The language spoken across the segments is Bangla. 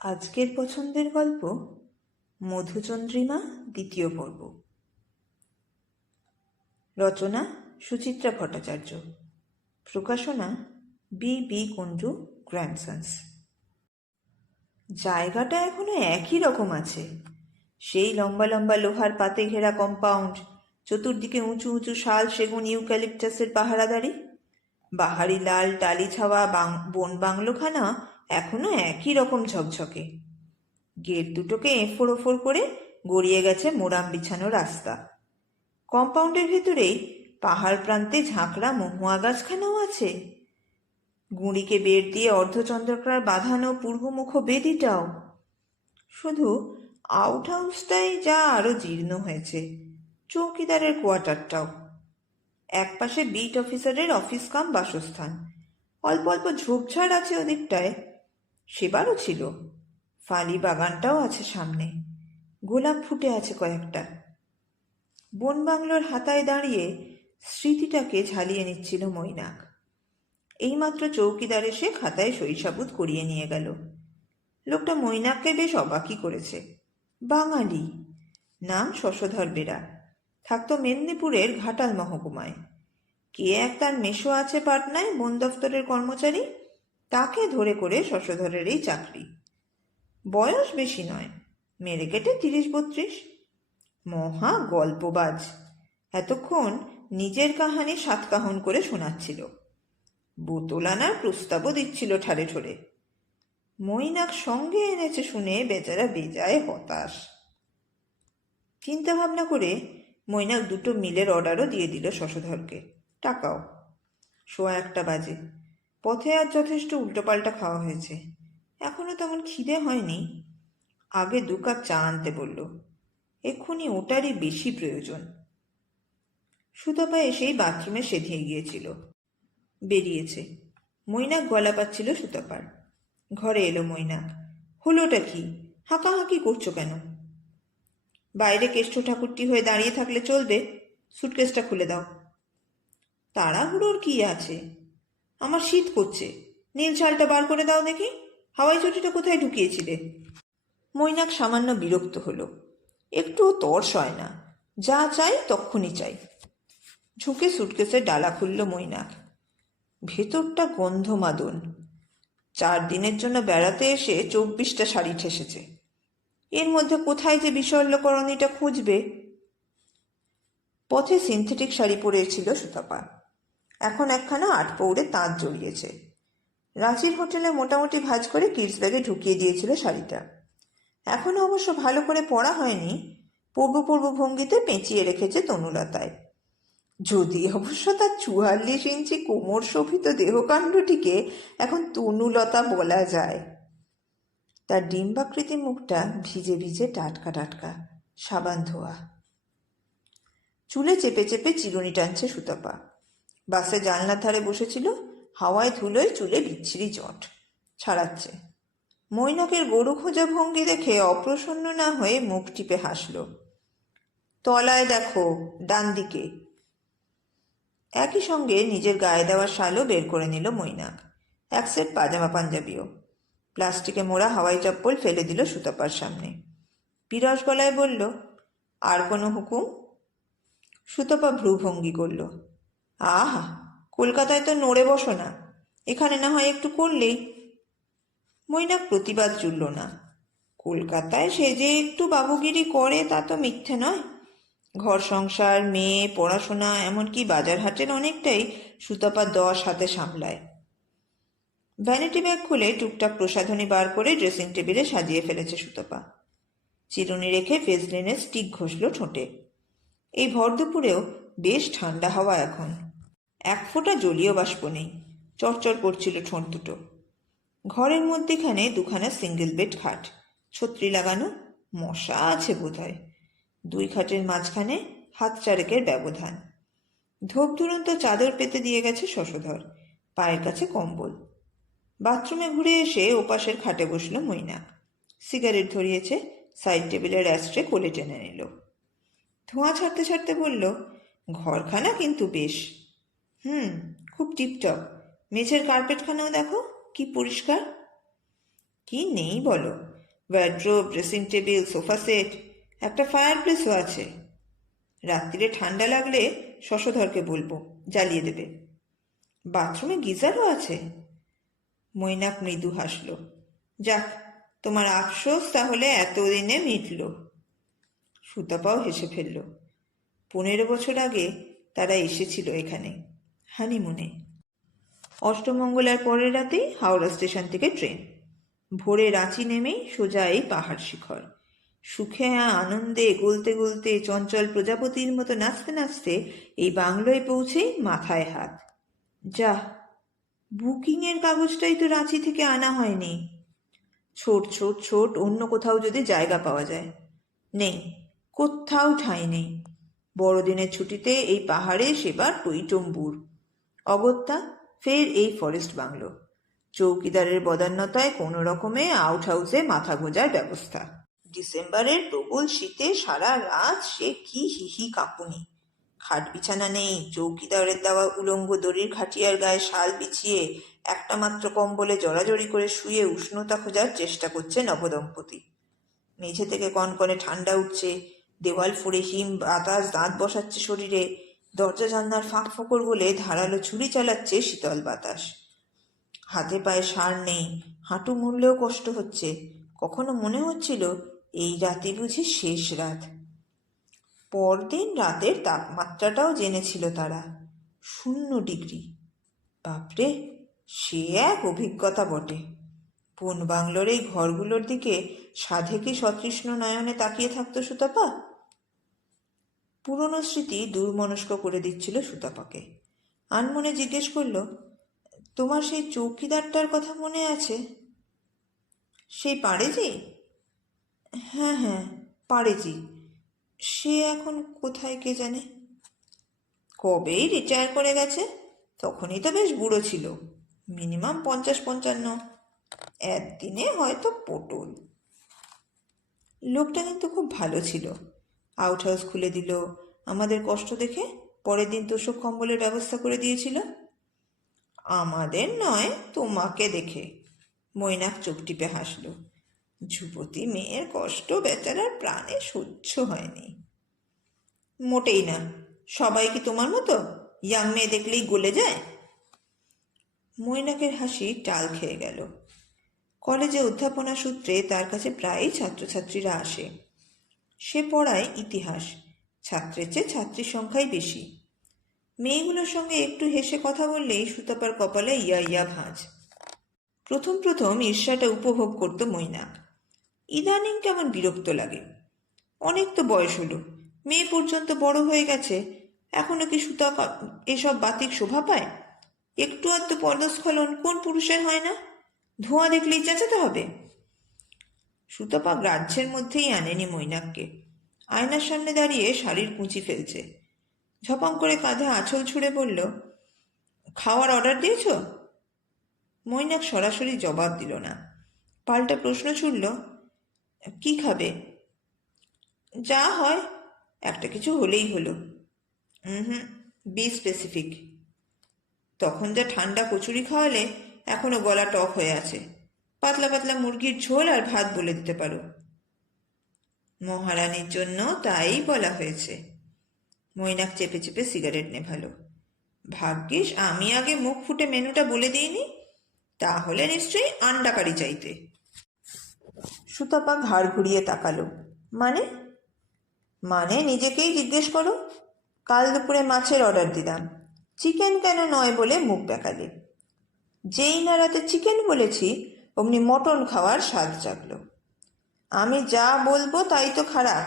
আজকের পছন্দের গল্প মধুচন্দ্রিমা দ্বিতীয় পর্ব। রচনা সুচিত্রা ভট্টাচার্য। প্রকাশনা বি কুঞ্জু গ্র্যান্ডসন্স। জায়গাটা এখনো একই রকম আছে। সেই লম্বা লম্বা লোহার পাতে ঘেরা কম্পাউন্ড, চতুর্দিকে উঁচু উঁচু শাল সেগুন ইউক্যালিপটাসের পাহারাদারি, বাহারি লাল টালি ছাওয়া বন বাংলোখানা এখনো একই রকম ঝকঝকে। গেট দুটোকে এফোর ওফোর করে গড়িয়ে গেছে মোরাম বিছানো রাস্তা। কম্পাউন্ডের ভেতরেই পাহাড় প্রান্তে ঝাঁকড়া মহুয়া গাছখানাও আছে। গুঁড়িকে বেড় দিয়ে অর্ধচন্দ্রাকার বাঁধানো পূর্বমুখ বেদিটাও। শুধু আউট হাউসটাই যা আরো জীর্ণ হয়েছে, চৌকিদারের কোয়ার্টারটাও। একপাশে বিট অফিসারের অফিস কাম বাসস্থান। অল্প অল্প ঝোপঝাড় আছে ওদিকটায়, সেবারও ছিল। ফালি বাগানটাও আছে সামনে, গোলাপ ফুটে আছে কয়েকটা। বন বাংলোর হাতায় দাঁড়িয়ে স্মৃতিটাকে ঝালিয়ে নিচ্ছিল মৈনাক। এইমাত্র চৌকিদার এসে খাতায় সইসাবুত করিয়ে নিয়ে গেল। লোকটা মৈনাককে বেশ অবাকই করেছে। বাঙালি, নাম শশধর বেরা, থাকতো মেদিনীপুরের ঘাটাল মহকুমায়। কে এক তার মেশো আছে পাটনায়, বন দফতরের কর্মচারী, তাকে ধরে করে শশধরের এই চাকরি। বয়স বেশি নয়, মেরে কেটে 30-32। মহা গল্পবাজ, এতক্ষণ নিজের কাহানি সাতকাহন করে শোনাচ্ছিল। বোতল আনার প্রস্তাবও দিচ্ছিল ঠাড়ে ঠোড়ে। মৈনাক সঙ্গে এনেছে শুনে বেচারা বেজায় হতাশ। চিন্তা ভাবনা করে মৈনাক 2টো মিলের অর্ডারও দিয়ে দিল শশধরকে, টাকাও। 1:15 বাজে। পথে আজ যথেষ্ট উল্টোপাল্টা খাওয়া হয়েছে, এখনো তেমন খিদে হয়নি। আগে 2 কাপ চা আনতে বলল, এক্ষুনি ওটারই বেশি প্রয়োজন। সুতপা এসেই বাথরুমে সেধিয়ে গিয়েছিল, বেরিয়েছে। মৈনাক গলা পাচ্ছিল সুতপার। ঘরে এলো মৈনাক। হলোটা কি, হাঁকাহাঁকি করছো কেন? বাইরে কেষ্ট ঠাকুরটি হয়ে দাঁড়িয়ে থাকলে চলবে? সুটকেসটা খুলে দাও। তাড়াহুড়োর কি আছে? আমার শীত করছে, নীল শালটা বার করে দাও দেখি। হাওয়াই চটিটা কোথায় ঢুকিয়েছিলে? মৈনাক সামান্য বিরক্ত হলো। একটুও তর সয় না, যা চাই তক্ষুনি চাই। ঝুঁকে সুটকেসের ডালা খুলল মৈনাক। ভেতরটা গন্ধমাদন। 4 দিনের জন্য বেড়াতে এসে 24টা শাড়ি ঠেসেছে। এর মধ্যে কোথায় যে বিশল্যকরণীটা খুঁজবে? পথে সিনথেটিক শাড়ি পরেছিল সুতপা। এখন একখানা 8 পৌড়ে তাঁত জড়িয়েছে। রাঁচির হোটেলে মোটামুটি ভাঁজ করে কিডস ব্যাগে ঢুকিয়ে দিয়েছিল শাড়িটা। এখনো অবশ্য ভালো করে পরা হয়নি, পূর্ব ভঙ্গিতে পেঁচিয়ে রেখেছে তনুলতায়। যদি অবশ্য তার 44 ইঞ্চি কোমর শোভিত দেহকাণ্ডটিকে এখন তনুলতা বলা যায়। তার ডিম্বাকৃতি মুখটা ভিজে ভিজে টাটকা টাটকা, সাবান ধোয়া। চুলে চেপে চেপে চিরুনি টানছে সুতপা। বাসে জানলার ধারে বসেছিল, হাওয়ায় ধুলোয় চুলে বিচ্ছিরি জট ছাড়াচ্ছে। মৈনাকের গরু খোঁজা ভঙ্গি দেখে অপ্রসন্ন না হয়ে মুখ টিপে হাসল। তলায় দেখো, ডান দিকে। একই সঙ্গে নিজের গায়ে দেওয়া শালও বের করে নিল মৈনাক, 1 সেট পাজামা পাঞ্জাবিও। প্লাস্টিকে মোড়া হাওয়াই চপ্পল ফেলে দিল সুতপার সামনে। বিরস গলায় বলল, আর কোনো হুকুম? সুতপা ভ্রুভঙ্গি করল। আহা, কলকাতায় তো নড়ে বসো না, এখানে না হয় একটু করলেই। মৈনাক প্রতিবাদ জুড়ল না। কলকাতায় সে যে একটু বাবুগিরি করে তা তো মিথ্যে নয়। ঘর সংসার, মেয়ে, পড়াশোনা, এমনকি বাজার হাটের অনেকটাই সুতপা 10 হাতে সামলায়। ভ্যানিটি ব্যাগ খুলে টুকটাক প্রসাধনী বার করে ড্রেসিং টেবিলে সাজিয়ে ফেলেছে সুতপা। চিরুনি রেখে ভেজলিনের স্টিক ঘষল ঠোঁটে। এই ভর দুপুরেও বেশ ঠান্ডা হাওয়া এখন। 1 ফোঁটা জলীয় বাষ্প নেই, চরচর করছিল ঠোঁট দুটো। ঘরের মধ্যেখানে 2খানা সিঙ্গেল বেড খাট, ছত্রি লাগানো, মশা আছে বোধহয়। 2 খাটের মাঝখানে 1 চারেকের ব্যবধান। ধোপ দুরন্ত চাদর পেতে দিয়ে গেছে শশধর, পায়ের কাছে কম্বল। বাথরুমে ঘুরে এসে ওপাশের খাটে বসল মৈনাক। সিগারেট ধরিয়েছে, সাইড টেবিলের অ্যাস্ট্রে কোলে টেনে নিল। ধোঁয়া ছাড়তে ছাড়তে বলল, ঘরখানা কিন্তু বেশ। খুব টিপটপ। মেঝের কার্পেটখানাও দেখো কি পরিষ্কার। কি নেই বলো, wardrobe, dressing table, sofa set, একটা ফায়ার প্লেসও আছে। রাত্রিরে ঠান্ডা লাগলে শশধরকে বলবো, জ্বালিয়ে দেবে। বাথরুমে গিজারও আছে। মৈনাক মৃদু হাসল। যাক, তোমার আফসোস তাহলে এতদিনে মিটল। সুতপাও হেসে ফেলল। 15 বছর আগে তারা এসেছিল এখানে, হানিমুনে। অষ্টমঙ্গলার পরের রাতেই হাওড়া স্টেশন থেকে ট্রেন। ভোরে রাঁচি নেমেই সোজা এই পাহাড় শিখর। সুখে আনন্দে গলতে গলতে চঞ্চল প্রজাপতির মতো নাচতে নাচতে এই বাংলোয় পৌঁছেই মাথায় হাত। যা, বুকিংয়ের কাগজটাই তো রাঁচি থেকে আনা হয়নি। ছোট ছোট ছোট অন্য কোথাও যদি জায়গা পাওয়া যায়। নেই, কোথাও ঠাঁই নেই। বড়দিনের ছুটিতে এই পাহাড়ে সেবার টইটম্বুর। অগত্যা ফের এই ফরেস্ট বাংলো। চৌকিদারের বদান্যতায় কোনো রকমে আউট হাউসে মাথা গোঁজার ব্যবস্থা। ডিসেম্বরের প্রবল শীতে সারা রাত সে কি হিহি কাঁপুনি। খাট বিছানা নেই। চৌকিদারের দেওয়া উলঙ্গ দড়ির খাটিয়ার গায়ে শাল বিছিয়ে একটা মাত্র কম্বলে জড়াজড়ি করে শুয়ে উষ্ণতা খোঁজার চেষ্টা করছে নবদম্পতি। মেঝে থেকে কনকনে ঠান্ডা উঠছে। দেওয়াল ফুঁড়ে হিম বাতাস দাঁত বসাচ্ছে শরীরে। দরজা জানলার ফাঁক ফোকর বলে ধারালো ছুরি চালাচ্ছে শীতল বাতাস। হাতে পায়ে সার নেই। হাঁটু মুড়লেও কষ্ট হচ্ছে। কখনো মনে হচ্ছিল এই রাতে বুঝি শেষ রাত। পরদিন রাতের তাপমাত্রাটাও জেনেছিল তারা, 0 ডিগ্রি। বাপরে, সে এক অভিজ্ঞতা বটে। বন বাংলোর এই ঘরগুলোর দিকে সাধে কি সতৃষ্ণ নয়নে তাকিয়ে থাকতো সুতপা। পুরনো স্মৃতি দুর্মনস্ক করে দিচ্ছিল সুতপাকে। আনমনে জিজ্ঞেস করল, তোমার সেই চৌকিদারটার কথা মনে আছে? সেই পাড়েজি? হ্যাঁ হ্যাঁ, পাড়েজি। সে এখন কোথায় কে জানে। কবেই রিটায়ার করে গেছে। তখনই তো বেশ বুড়ো ছিল, মিনিমাম 50-55। একদিনে হয়তো পটল। লোকটা কিন্তু খুব ভালো ছিল। আউট হাউস খুলে দিল, আমাদের কষ্ট দেখে পরের দিন তোষক কম্বলের ব্যবস্থা করে দিয়েছিল। আমাদের নয়, তোমাকে দেখে। মৈনাক চোখ টিপে হাসল। যুবতী মেয়ের কষ্ট বেচারার প্রাণে সহ্য হয়নি। মোটেই না। সবাই কি তোমার মতো ইয়াং মেয়ে দেখলেই গলে যায়? মৈনাকের হাসি টাল খেয়ে গেল। কলেজে অধ্যাপনা সূত্রে তার কাছে প্রায়ই ছাত্রছাত্রীরা আসে। সে পড়ায় ইতিহাস। ছাত্রের চেয়ে ছাত্রীর সংখ্যাই বেশি। মেয়েগুলোর সঙ্গে একটু হেসে কথা বললেই সুতপার কপালে ইয়া ইয়া ভাঁজ। প্রথম প্রথম ঈর্ষাটা উপভোগ করত মৈনাক। ইদানিং কেমন বিরক্ত লাগে। অনেক তো বয়স হলো, মেয়ে পর্যন্ত বড় হয়ে গেছে, এখনো কি সুতপা এসব বাতিক শোভা পায়? একটু আধটু পদস্খলন কোন পুরুষের হয় না? ধোঁয়া দেখলেই চেঁচাতে হবে। সুতপা গ্রাহ্যের মধ্যেই আনেনি মৈনাককে। আয়নার সামনে দাঁড়িয়ে শাড়ির কুঁচি ফেলছে। ঝপাং করে কাঁধে আঁচল ছুঁড়ে বলল, খাওয়ার অর্ডার দিয়েছ? মৈনাক সরাসরি জবাব দিল না। পাল্টা প্রশ্ন ছুড়ল, কি খাবে? যা হয়, একটা কিছু হলেই হলো। হুম, বি স্পেসিফিক। তখন যা ঠান্ডা কচুরি খাওয়ালে এখনো গলা টক হয়ে আছে। পাতলা পাতলা মুরগির ঝোল আর ভাত বলে দিতে পারো। মহারানীর জন্য তাই বলা হয়েছে। মৈনাক চেপে চেপে সিগারেট নেভালো। ভাগ্যিস আমি আগে মুখ ফুটে মেনুটা বলে দিইনি, তাহলে নিশ্চয়ই আন্ডা কারি চাইতে। সুতপা ঘাড় ঘুরিয়ে তাকালো। মানে? মানে নিজেকেই জিজ্ঞেস করো। কাল দুপুরে মাছের অর্ডার দিলাম, চিকেন কেন নয় বলে মুখ বেঁকালে। যেই না রাতে চিকেন বলেছি অমনি মটন খাওয়ার স্বাদ জাগলো। আমি যা বলবো তাই তো খারাপ।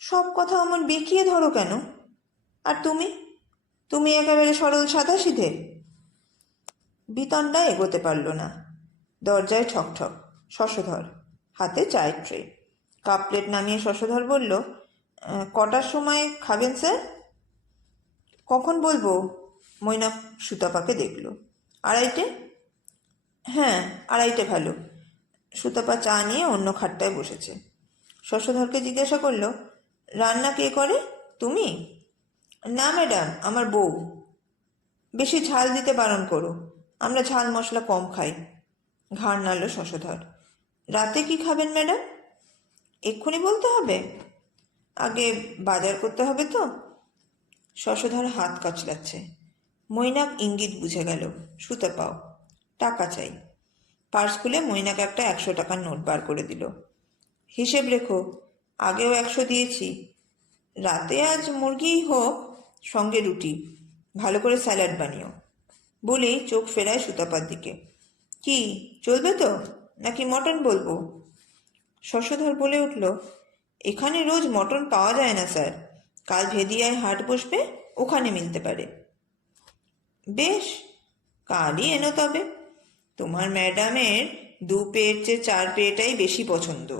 সব কথা অমন বেঁকিয়ে ধরো কেন? আর তুমি তুমি একেবারে সরল সাদাসিধে। বিতণ্ডা এগোতে পারল না। দরজায় ঠকঠক। শশধর, হাতে চায়ের ট্রে। কাপ প্লেট নামিয়ে শশধর বলল, কটার সময় খাবেন স্যার? কখন বলবো? মৈনাক সুতপাকে দেখল। 2:30? হ্যাঁ, 2:30 ভালো। সুতপা চা নিয়ে অন্য খাটটায় বসেছে। শশধরকে জিজ্ঞাসা করল, রান্না কে করে, তুমি? না ম্যাডাম, আমার বউ। বেশি ঝাল দিতে বারণ করো, আমরা ঝাল মশলা কম খাই। ঘাড় নাড়ল শশধর। রাতে কি খাবেন ম্যাডাম? এক্ষুনি বলতে হবে? আগে বাজার করতে হবে তো। শশধর হাত কচলাচ্ছে। মৈনাক ইঙ্গিত বুঝে গেল। সুতপাও টাকা চাই। পার্স খুলে মৈনাক একটা 100 টাকার নোট বার করে দিল। হিসেব রেখো, আগেও 100 দিয়েছি। রাতে আজ মুরগিই হোক, সঙ্গে রুটি, ভালো করে স্যালাড বানিও। বলেই চোখ ফেরায় সুতপার দিকে। কি চলবে তো, নাকি মটন বলবো? শশধর বলে উঠল, এখানে রোজ মটন পাওয়া যায় না স্যার। কাল ভেদিয়ায় হাট বসবে, ওখানে মিলতে পারে। বেশ, কালই এনো তবে। তোমার ম্যাডামের 2 পেয়ের চেয়ে 4 পেয়েটাই বেশি পছন্দ।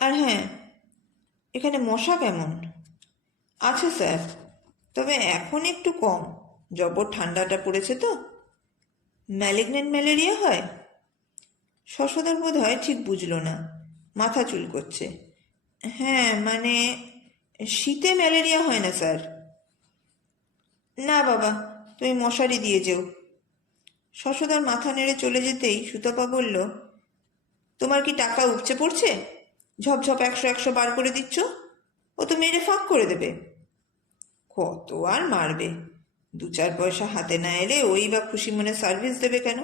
আর হ্যাঁ, এখানে মশা কেমন? আছে স্যার, তবে এখন একটু কম। জবর ঠান্ডাটা পড়েছে তো। ম্যালিগন্যান্ট ম্যালেরিয়া হয়? শশধর বোধ হয় ঠিক বুঝল না, মাথা চুল করছে। হ্যাঁ মানে, শীতে ম্যালেরিয়া হয় না স্যার। না বাবা, তুমি মশারি দিয়ে যেও। শশধর মাথা নেড়ে চলে যেতেই সুতপা বলল, তোমার কি টাকা উপচে পড়ছে? ঝপঝপ 100 বার করে দিচ্ছ। ও তো মেরে ফাঁক করে দেবে। কত আর মারবে? 2-4 পয়সা হাতে না এলে ওই বা খুশি মনে সার্ভিস দেবে কেন?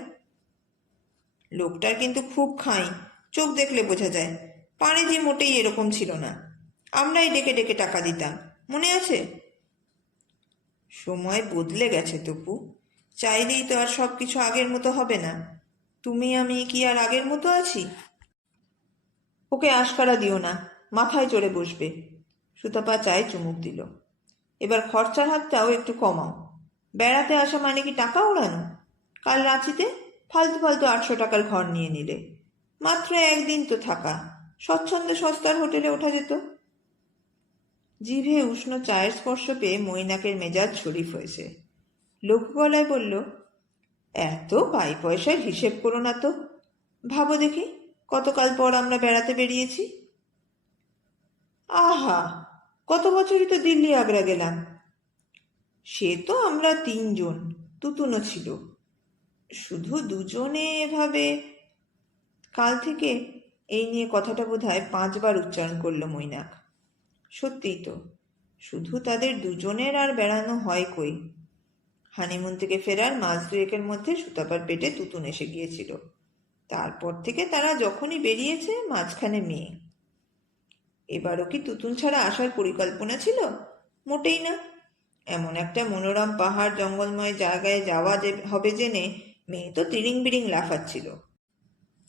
লোকটার কিন্তু খুব খাই, চোখ দেখলে বোঝা যায়। পাড়েজি মোটেই এরকম ছিল না। আমরাই ডেকে ডেকে টাকা দিতাম, মনে আছে? সময় বদলে গেছে তপু। চাইলেই তো আর সব কিছু আগের মতো হবে না। তুমি আমি কি আর আগের মতো আছি? ওকে আশকারা দিও না, মাথায় চড়ে বসবে। সুতপা চায়ে চুমুক দিল। এবার খরচার হাতটাও একটু কমাও। বেড়াতে আসা মানে কি টাকা ওড়ানো? কাল রাঁচিতে ফালতু ফালতু 800 টাকার ঘর নিয়ে নিলে। মাত্র একদিন তো থাকা, স্বচ্ছন্দে সস্তার হোটেলে ওঠা যেত। জিভে উষ্ণ চায়ের স্পর্শ পেয়ে মৈনাকের মেজাজ শরীফ হয়েছে। লঘু গলায় বলল, এত পাই পয়সার হিসেব করো না তো। ভাবো দেখি, কতকাল পর আমরা বেড়াতে বেরিয়েছি। আহা, কত বছরই তো দিল্লি আগ্রা গেলাম। সে তো আমরা 3 জন, তুতুনও ছিল। শুধু দুজনে এভাবে। কাল থেকে এই নিয়ে কথাটা বোধহয় 5 বার উচ্চারণ করল মৈনাক। সত্যিই তো, শুধু তাদের দুজনের আর বেড়ানো হয় কই। হানিমুন থেকে ফেরার মাস 2-একের মধ্যে সুতপার পেটে তুতুন এসে গিয়েছিল। তারপর থেকে তারা যখনই বেরিয়েছে, মাঝখানে মেয়ে। এবারও কি তুতুন ছাড়া আসার পরিকল্পনা ছিল? মোটেই না। এমন একটা মনোরম পাহাড় জঙ্গলময় জায়গায় যাওয়া যে হবে জেনে মেয়ে তো তিরিং বিরিং লাফাচ্ছিল।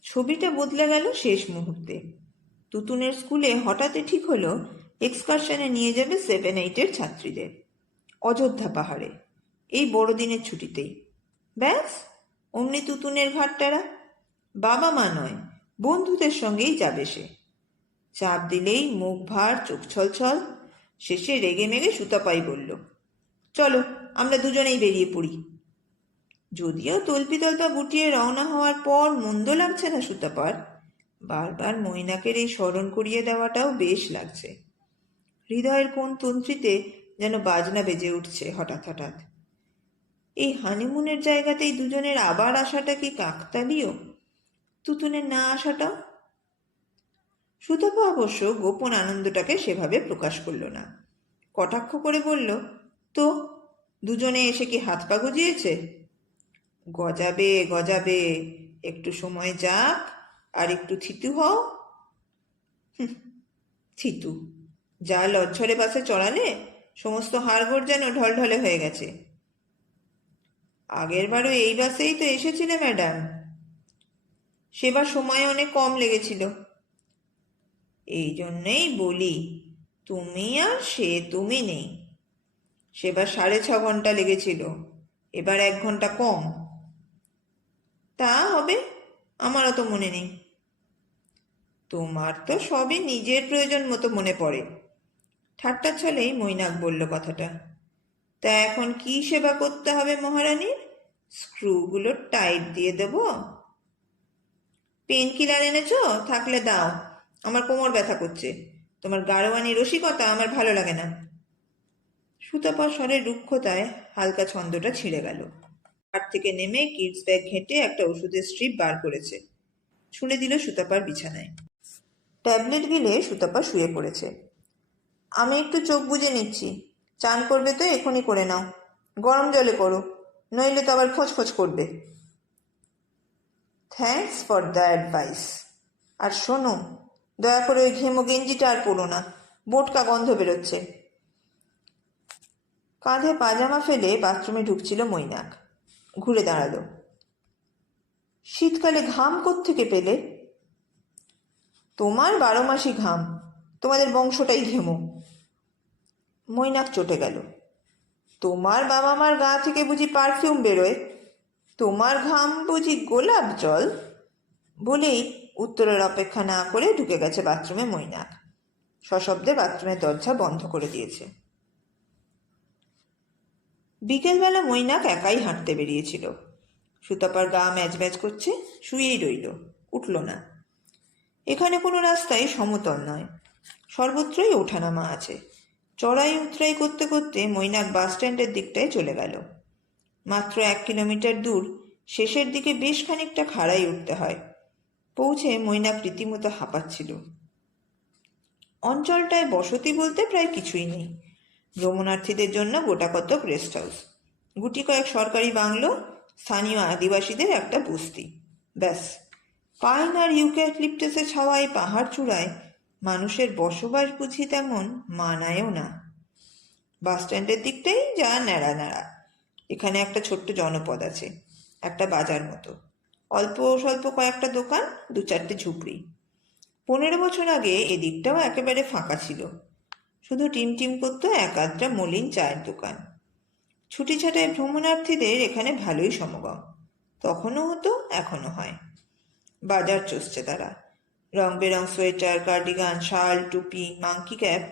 ছবিটা বদলে গেল শেষ মুহূর্তে। তুতুনের স্কুলে হঠাৎই ঠিক হলো এক্সকারশনে নিয়ে যাবে 7-8-এর ছাত্রীদের অযোধ্যা পাহাড়ে, এই বড়দিনের ছুটিতেই। ব্যাস, অমনি তুতুনের ঘাটটারা। বাবা মা নয়, বন্ধুদের সঙ্গেই যাবে সে। চাপ দিলেই মুখ ভার, চোখ ছলছল। শেষে রেগে মেগে সুতাপাই বলল, চলো আমরা দুজনেই বেরিয়ে পড়ি। যদিও তল্পিতল্পা গুটিয়ে রওনা হওয়ার পর মন্দ লাগছে না সুতাপার, বারবার মৈনাকের এই স্মরণ করিয়ে দেওয়াটাও বেশ লাগছে। হৃদয়ের কোন তন্ত্রীতে যেন বাজনা বেজে উঠছে হঠাৎ হঠাৎ। এই হানিমুনের জায়গাতেই দুজনের আবার আসাটা কি কাকতালীয়? তুতুনের না আসাটাও? সুতপা অবশ্য গোপন আনন্দটাকে সেভাবে প্রকাশ করল না। কটাক্ষ করে বলল, তো দুজনে এসে কি হাত পা গজিয়েছে? গজাবে গজাবে, একটু সময় যাক, আর একটু থিতু হও। থিতু? যা লজ্জরে বাসে চড়ালে, সমস্ত হাড়গোড় যেন ঢলঢলে হয়ে গেছে। আগের বারও এই বাসেই তো এসেছিলে ম্যাডাম। সেবার সময় অনেক কম লেগেছিল। এই জন্যেই বলি, তুমি আর সে তুমি নেই। সেবার 6.5 ঘন্টা লেগেছিল, এবার 1 ঘন্টা কম। তা হবে, আমারও তো মনে নেই। তোমার তো সবই নিজের প্রয়োজন মতো মনে পড়ে। ঠাট্টার ছলেই মৈনাক বলল কথাটা। তা এখন কি সেবা করতে হবে মহারানীর? স্ক্রুগুলো টাইট দিয়ে দেব? পেন কিলার এনেছো? থাকলে দাও, আমার কোমর ব্যথা করছে। তোমার গাড়োয়ানি রসিকতা আমার ভালো লাগে না। সুতপার স্বরের রুক্ষতায় হালকা ছন্দটা ছিঁড়ে গেল। হাট থেকে নেমে কিডস ব্যাগ ঘেঁটে একটা ওষুধের স্ট্রিপ বার করেছে। ছুঁড়ে দিল সুতপার বিছানায়। ট্যাবলেট গিলে সুতপা শুয়ে পড়েছে। আমি একটু চোখ বুজে নিচ্ছি। চান করবে তো এখনই করে নাও, গরম জলে করো, নইলে তো আবার খচখচ করবে। Thanks for the advice. আর শোনো, দয়া করে ওই ঘেমো গেঞ্জিটা আর পরো না, বোটকা গন্ধ বেরোচ্ছে। কাঁধে পাজামা ফেলে বাথরুমে ঢুকছিল মৈনাক। ঘুরে দাঁড়ালো। শীতকালে ঘাম কোত্থেকে পেলে? তোমার 12 মাসই ঘাম, তোমাদের বংশটাই ঘেমো। মৈনাক চটে গেল। তোমার বাবা মার গা থেকে বুঝি পারফিউম বেরোয়, তোমার ঘাম বুঝি গোলাপ জল? বলেই উত্তরের অপেক্ষা না করে ঢুকে গেছে বাথরুমে মৈনাক। সশব্দে বাথরুমের দরজা বন্ধ করে দিয়েছে। বিকেলবেলা মৈনাক একাই হাঁটতে বেরিয়েছিল। সুতপার গা ম্যাজ ম্যাজ করছে, শুয়েই রইল, উঠল না। এখানে কোনো রাস্তাই সমতল নয়, সর্বত্রই ওঠানামা আছে। চড়াই উতরাই করতে করতে মৈনাক বাস স্ট্যান্ডের দিকটায় চলে গেল। মাত্র 1 কিলোমিটার দূর, শেষের দিকে বেশ খানিকটা খাড়াই উঠতে হয়। পৌঁছে মৈনাক রীতিমতো হাঁপাচ্ছিল। অঞ্চলটায় বসতি বলতে প্রায় কিছুই নেই। ভ্রমণার্থীদের জন্য গোটা কতক রেস্ট হাউস, গুটি কয়েক সরকারি বাংলো, স্থানীয় আদিবাসীদের একটা বস্তি, ব্যাস। পাইন আর ইউক্যালিপটাসে ছাওয়া এই পাহাড় চূড়ায় মানুষের বসবাস বুঝি তেমন মানায়ও না। বাস স্ট্যান্ডের দিকটাই যা ন্যাড়া ন্যাড়া। এখানে একটা ছোট্ট জনপদ আছে, একটা বাজার মতো, অল্প স্বল্প কয়েকটা দোকান, 2-4টে ঝুপড়ি। 15 বছর আগে এদিকটাও একেবারে ফাঁকা ছিল, শুধু টিমটিম করতো এক আধটা মলিন চায়ের দোকান। ছুটি ছাটায় ভ্রমণার্থীদের এখানে ভালোই সমাগম, তখনও হতো, এখনো হয়। বাজার চষছে তারা। রং বেরং সোয়েটার, কার্ডিগান, শাল, টুপি, মাংকি ক্যাপ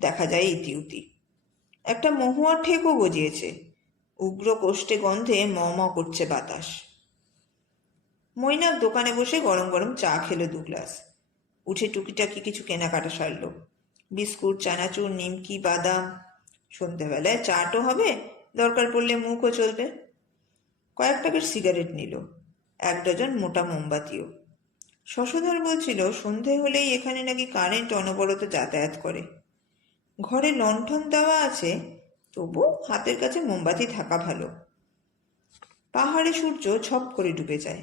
দেখা যায় ইতিউতি। একটা মহুয়ার ঠেকও গজিয়েছে, উগ্র কোষ্ঠে গন্ধে ম ম করছে বাতাস। মৈনাক দোকানে বসে গরম গরম চা খেলো 2 গ্লাস। উঠে টুকিটাকি কিছু কেনাকাটা সারল, বিস্কুট, চানাচুর, নিমকি, বাদাম। সন্ধেবেলায় চাটও হবে, দরকার পড়লে মুখও চলবে। কয়েক প্যাকেট সিগারেট নিল, 1 ডজন মোটা মোমবাতিও। শশধর বলছিল সন্ধে হলেই এখানে নাকি কারেন্ট অনবরত যাতায়াত করে। ঘরে লণ্ঠন দেওয়া আছে, তবু হাতের কাছে মোমবাতি থাকা ভালো। পাহাড়ে সূর্য ছপ করে ডুবে যায়,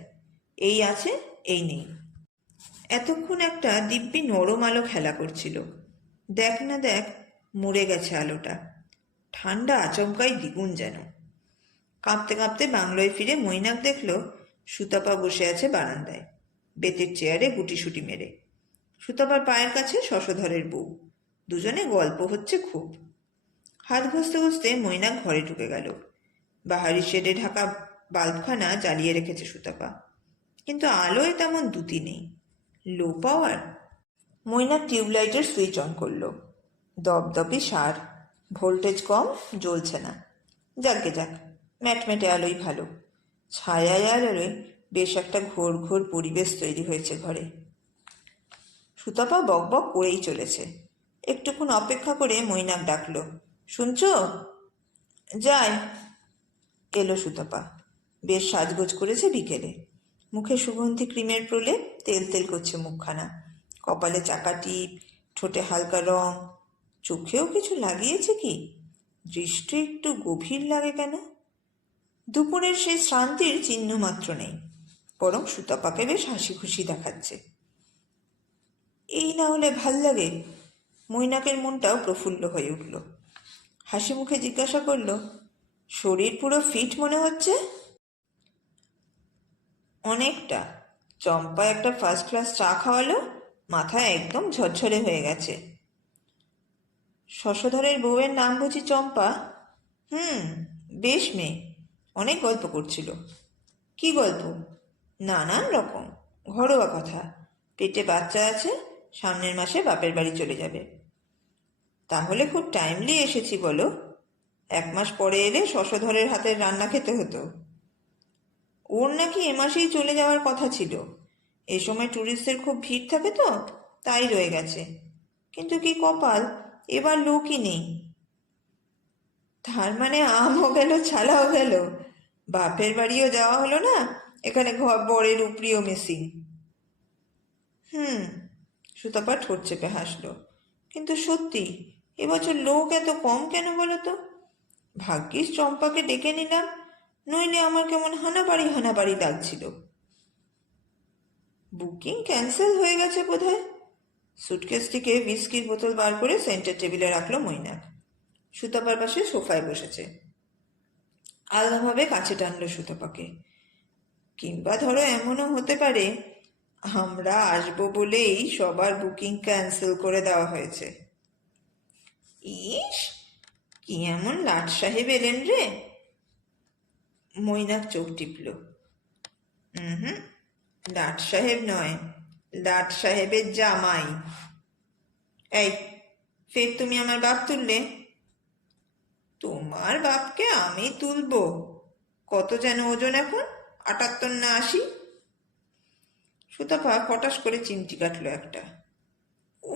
এই আছে এই নেই। এতক্ষণ একটা দিব্যি নরম আলো খেলা করছিল। দেখ না দেখ মরে গেছে আলোটা, ঠান্ডা আচমকাই দ্বিগুণ যেন। কাঁপতে কাঁপতে বাংলোয় ফিরে মৈনাক দেখল সুতপা বসে আছে বারান্দায়, বেতের চেয়ারে গুটিসুটি মেরে। সুতপার পায়ের কাছে শশধরের বউ, দুজনে গল্প হচ্ছে খুব। হাত ঘষতে ঘষতে মৈনাক ঘরে ঢুকে গেল। বাহারি শেডে ঢাকা বাল্বখানা জ্বালিয়ে রেখেছে সুতপা, কিন্তু আলোয় তেমন দ্যুতি নেই, লো পাওয়ার। মৈনাক টিউবলাইটের সুইচ অন করল। দপদপি সার, ভোল্টেজ কম, জ্বলছে না। যাকগে যাক, ম্যাটমেটে আলোই ভালো। ছায়ায় আলোয় বেশ একটা ঘোর ঘোর পরিবেশ তৈরি হয়েছে ঘরে। সুতপা বকবক করেই চলেছে। একটুক্ষণ অপেক্ষা করে মৈনাক ডাকল, শুনছ? যাই। এলো সুতপা। বেশ সাজগোজ করেছে বিকেলে। মুখে সুগন্ধি ক্রিমের প্রলেপ, তেল তেল করছে মুখখানা। কপালে চাকা টিপ, ঠোঁটে হালকা রং। চোখেও কিছু লাগিয়েছে কি? দৃষ্টি একটু গভীর লাগে কেন? দুপুরের সেই শ্রান্তির চিহ্ন মাত্র নেই, বরং সুতপাকে বেশ হাসি খুশি দেখাচ্ছে। এই না হলে ভাল লাগে। মৈনাকের মনটাও প্রফুল্ল হয়ে উঠল। হাসি মুখে জিজ্ঞাসা করল, শরীর পুরো ফিট মনে হচ্ছে? অনেকটা। চম্পা একটা ফার্স্ট ক্লাস চা খাওয়ালো, মাথা একদম ঝরঝরে হয়ে গেছে। শশধরের বউয়ের নাম বুঝি চম্পা? বেশ মেয়ে, অনেক গল্প করছিল। কি গল্প? নানান রকম, ঘরোয়া কথা। পেটে বাচ্চা আছে, সামনের মাসে বাপের বাড়ি চলে যাবে। তাহলে খুব টাইমলি এসেছি বলো। 1 মাস পরে এলে শশধরের হাতের রান্না খেতে হতো। ওর নাকি এ মাসেই চলে যাওয়ার কথা ছিল। এ সময় ট্যুরিস্টদের খুব ভিড় থাকে তো, তাই রয়ে গেছে। কিন্তু কি কপাল, এবার লোকই নেই। তার মানে আমও গেল, ছালাও গেল। বাপের বাড়িও যাওয়া হলো না, এখানে ঘর বরের উপরিও মিসিং। হুম। সুতপা ঠোঁট চেপে হাসলো। কিন্তু সত্যি এবছর লোক এত কম কেন বলো তো? ভাগ্যিস চম্পাকে ডেকে নিলাম, নইলে আমার কেমন হানাবাড়ি হানাবাড়ি লাগছিল। বুকিং ক্যান্সেল হয়ে গেছে বোধহয়। সুটকেস থেকে হুইস্কির বোতল বার করে সেন্টার টেবিলে রাখলো মৈনাক। সুতপার পাশে সোফায় বসেছে। আলাদাভাবে কাছে টানলো সুতপাকে। কিংবা ধরো এমনও হতে পারে আমরা আসবো বলেই সবার বুকিং ক্যান্সেল করে দেওয়া হয়েছে। ইস, কি এমন লাট সাহেব এলেন রে? মৈনাক চোখ টিপল। হুম, লাট সাহেব নয়, লাট সাহেবের জামাই। এই, ফের তুমি আমার বাপ তুললে? তোমার বাপকে আমি তুলবো? কত যেন ওজন এখন, 78 না 80? সুতপা ফটাস করে চিমটি কাটলো একটা। ও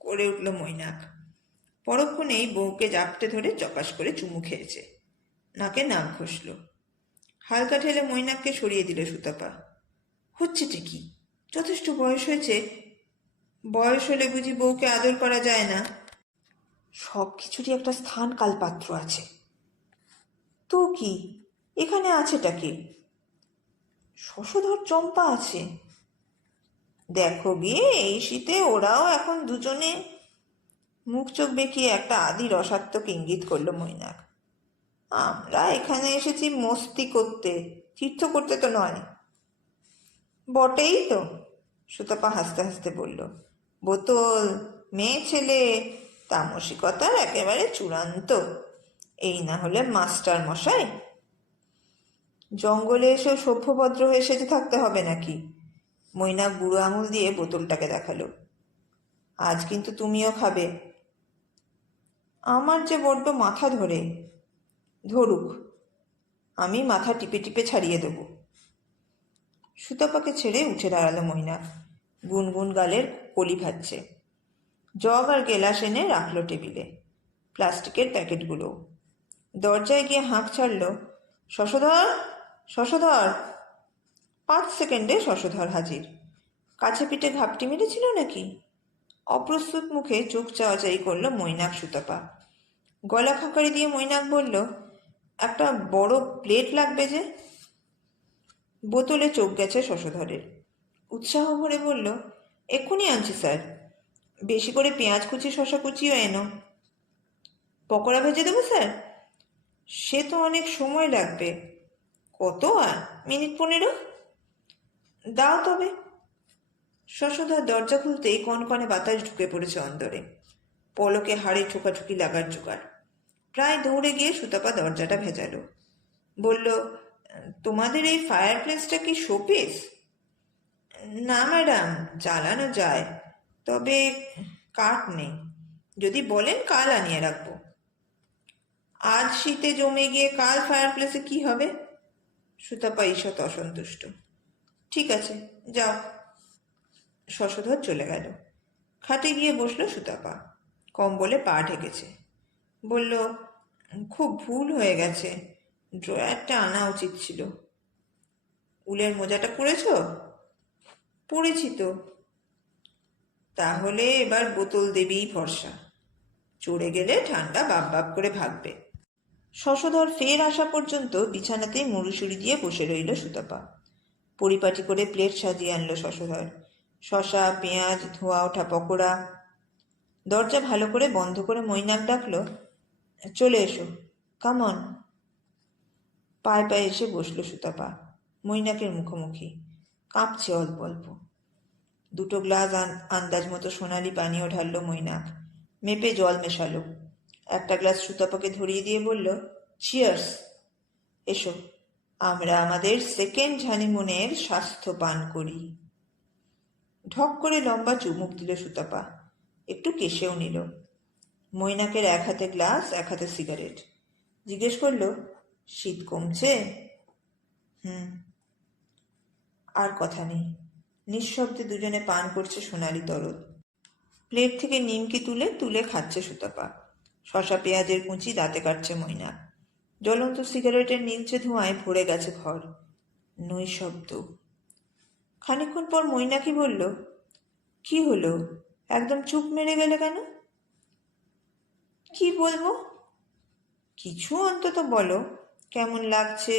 করে উঠল মৈনাক। পরক্ষণেই বউকে জাপটে ধরে চপাস করে চুমু খেয়েছে, নাকে নাক ঘষল। হালকা ঠেলে মৈনাককে সরিয়ে দিল সুতপা। হচ্ছেটা কি? যথেষ্ট বয়স হয়েছে, বয়স হলে বুঝি বউকে আদর করা যায় না? সব কিছুরই একটা স্থান কাল পাত্র আছে। তো কি, এখানে আছেটা কি? শশধর চম্পা আছে। দেখো গিয়ে, এই শীতে ওরাও এখন দুজনে। মুখ চোখ বেঁকিয়ে একটা আদি রসাত্মক ইঙ্গিত করলো মৈনাক। আমরা এখানে এসেছি মস্তি করতে, তীর্থ করতে তো নয়। বটেই তো, সুতপা হাসতে হাসতে বলল। বোতল, মেয়ে ছেলে, তামসিকতার একেবারে চূড়ান্ত। এই না হলে মাস্টার মশাই। জঙ্গলে এসেও সভ্যভদ্র হয়ে সেজে থাকতে হবে নাকি? মৈনাক বুড়ো আঙুল দিয়ে বোতলটাকে দেখালো। আজ কিন্তু তুমিও খাবে। আমার যে বড্ড মাথা ধরে। ধরুক, আমি মাথা টিপে টিপে ছাড়িয়ে দেব। সুতপাকে ছেড়ে উঠে দাঁড়ালো মৈনাক। গুনগুন গালের কলি ভাজছে। জগ আর গেলাস এনে রাখলো টেবিলে, প্লাস্টিকের প্যাকেটগুলো। দরজায় গিয়ে হাঁক ছাড়ল, শশধর, শশধর। 5 সেকেন্ডে শশধর হাজির। কাছে পিঠে ঘাপটি মেরেছিল নাকি? অপ্রস্তুত মুখে চোখ চাওয়াচাই করলো মৈনাক সুতপা। গলা খাঁকারি দিয়ে মৈনাক বলল, একটা বড় প্লেট লাগবে যে। বোতলে চোখ গেছে শশধরের। উৎসাহ ভরে বলল, এক্ষুনি আনছি স্যার। বেশি করে পেঁয়াজ কুচি শশা কুচিও এনো। পকোড়া ভেজে দেবো স্যার? সে তো অনেক সময় লাগবে। কত আর, মিনিট 15? দাও তবে। শশধর দরজা খুলতেই কনকনে বাতাস ঢুকে পড়েছে অন্দরে। পলকে হাড়ে ঠোকাঠুকি লাগার জোগাড়। প্রায় দৌড়ে গিয়ে সুতপা দরজাটা ভেজালো। বলল, তোমাদের এই ফায়ার প্লেসটা কি শোপিস? না ম্যাডাম, জ্বালানো যায়, তবে কাঠ নেই। যদি বলেন কাল আনিয়ে রাখবো। আজ শীতে জমে গিয়ে কাল ফায়ার প্লেসে কি হবে? সুতপা ঈষৎ অসন্তুষ্ট। ঠিক আছে, যাও। শশধর চলে গেল। খাটে গিয়ে বসলো সুতপা। কম্বলে পা ঢেকেছে। বলল, খুব ভুল হয়ে গেছে, ড্রয়ারটা আনা উচিত ছিল। উলের মোজাটা পরেছ? পরেছি তো। তাহলে এবার বোতল দেবেই ভরসা। চড়ে গেলে ঠান্ডা বাপ বাপ করে ভাগবে। শশধর ফের আসা পর্যন্ত বিছানাতেই মুড়ুসুড়ি দিয়ে বসে রইল সুতপা। পরিপাটি করে প্লেট সাজিয়ে আনলো শশধর। শশা, পেঁয়াজ, ধোয়া ওঠা পকোড়া। দরজা ভালো করে বন্ধ করে মৈনাক ডাকলো, চলে এসো, কামন। পায়ে পায়ে এসে বসলো সুতপা, মৈনাকের মুখোমুখি। কাঁপছে অল্প অল্প। 2 গ্লাস আন্দাজ মতো সোনালি পানীয় ঢাললো মৈনাক। মেপে জল মেশালো। একটা গ্লাস সুতপাকে ধরিয়ে দিয়ে বলল, চিয়ার্স। এসো, আমরা আমাদের সেকেন্ড হানিমুনের স্বাস্থ্য পান করি। ঢক করে লম্বা চুমুক দিল সুতপা। একটু কেশেও নিল। মৈনাকের এক হাতে গ্লাস, এক হাতে সিগারেট। জিজ্ঞেস করল, শীত কমছে? আর কথা নেই। নিঃশব্দে দুজনে পান করছে সোনালি তরল। প্লেট থেকে নিমকি তুলে তুলে খাচ্ছে সুতপা। শশা পেঁয়াজের কুচি দাঁতে কাটছে মৈনাক। জ্বলন্ত সিগারেটের নীলচে ধোঁয়ায় ভরে গেছে ঘর। নৈশব্দ। খানিকক্ষণ পর মৈনাকি বলল, কি হলো, একদম চুপ মেরে গেলে কেন? কি বলবো? কিছু অন্তত বলো, কেমন লাগছে,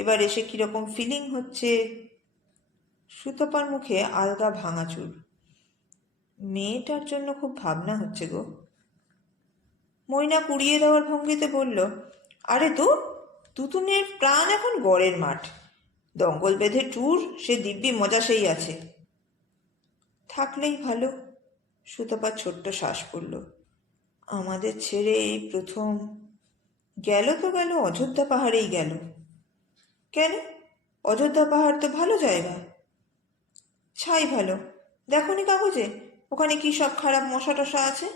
এবার এসে কিরকম ফিলিং হচ্ছে? সুতপার মুখে আলগা ভাঙাচুর। মেয়েটার জন্য খুব ভাবনা হচ্ছে গো। মৈনাক উড়িয়ে দেওয়ার ভঙ্গিতে বলল, আরে তুতুনের প্রাণ এখন গড়ের মাঠ, দঙ্গল বেঁধে ট্যুর, সে দিব্যি মজা সেই আছে। থাকলেই ভালো। সুতপা ছোট্ট শ্বাস পড়ল। আমাদের ছেড়ে এই প্রথম। গেল তো গেল, অযোধ্যা পাহাড়েই গেল। কেন? অযোধ্যা পাহাড় তো ভালো জায়গা। ছাই ভালো। দেখোনি কাগজে ওখানে কি সব খারাপ মশা টশা আছে?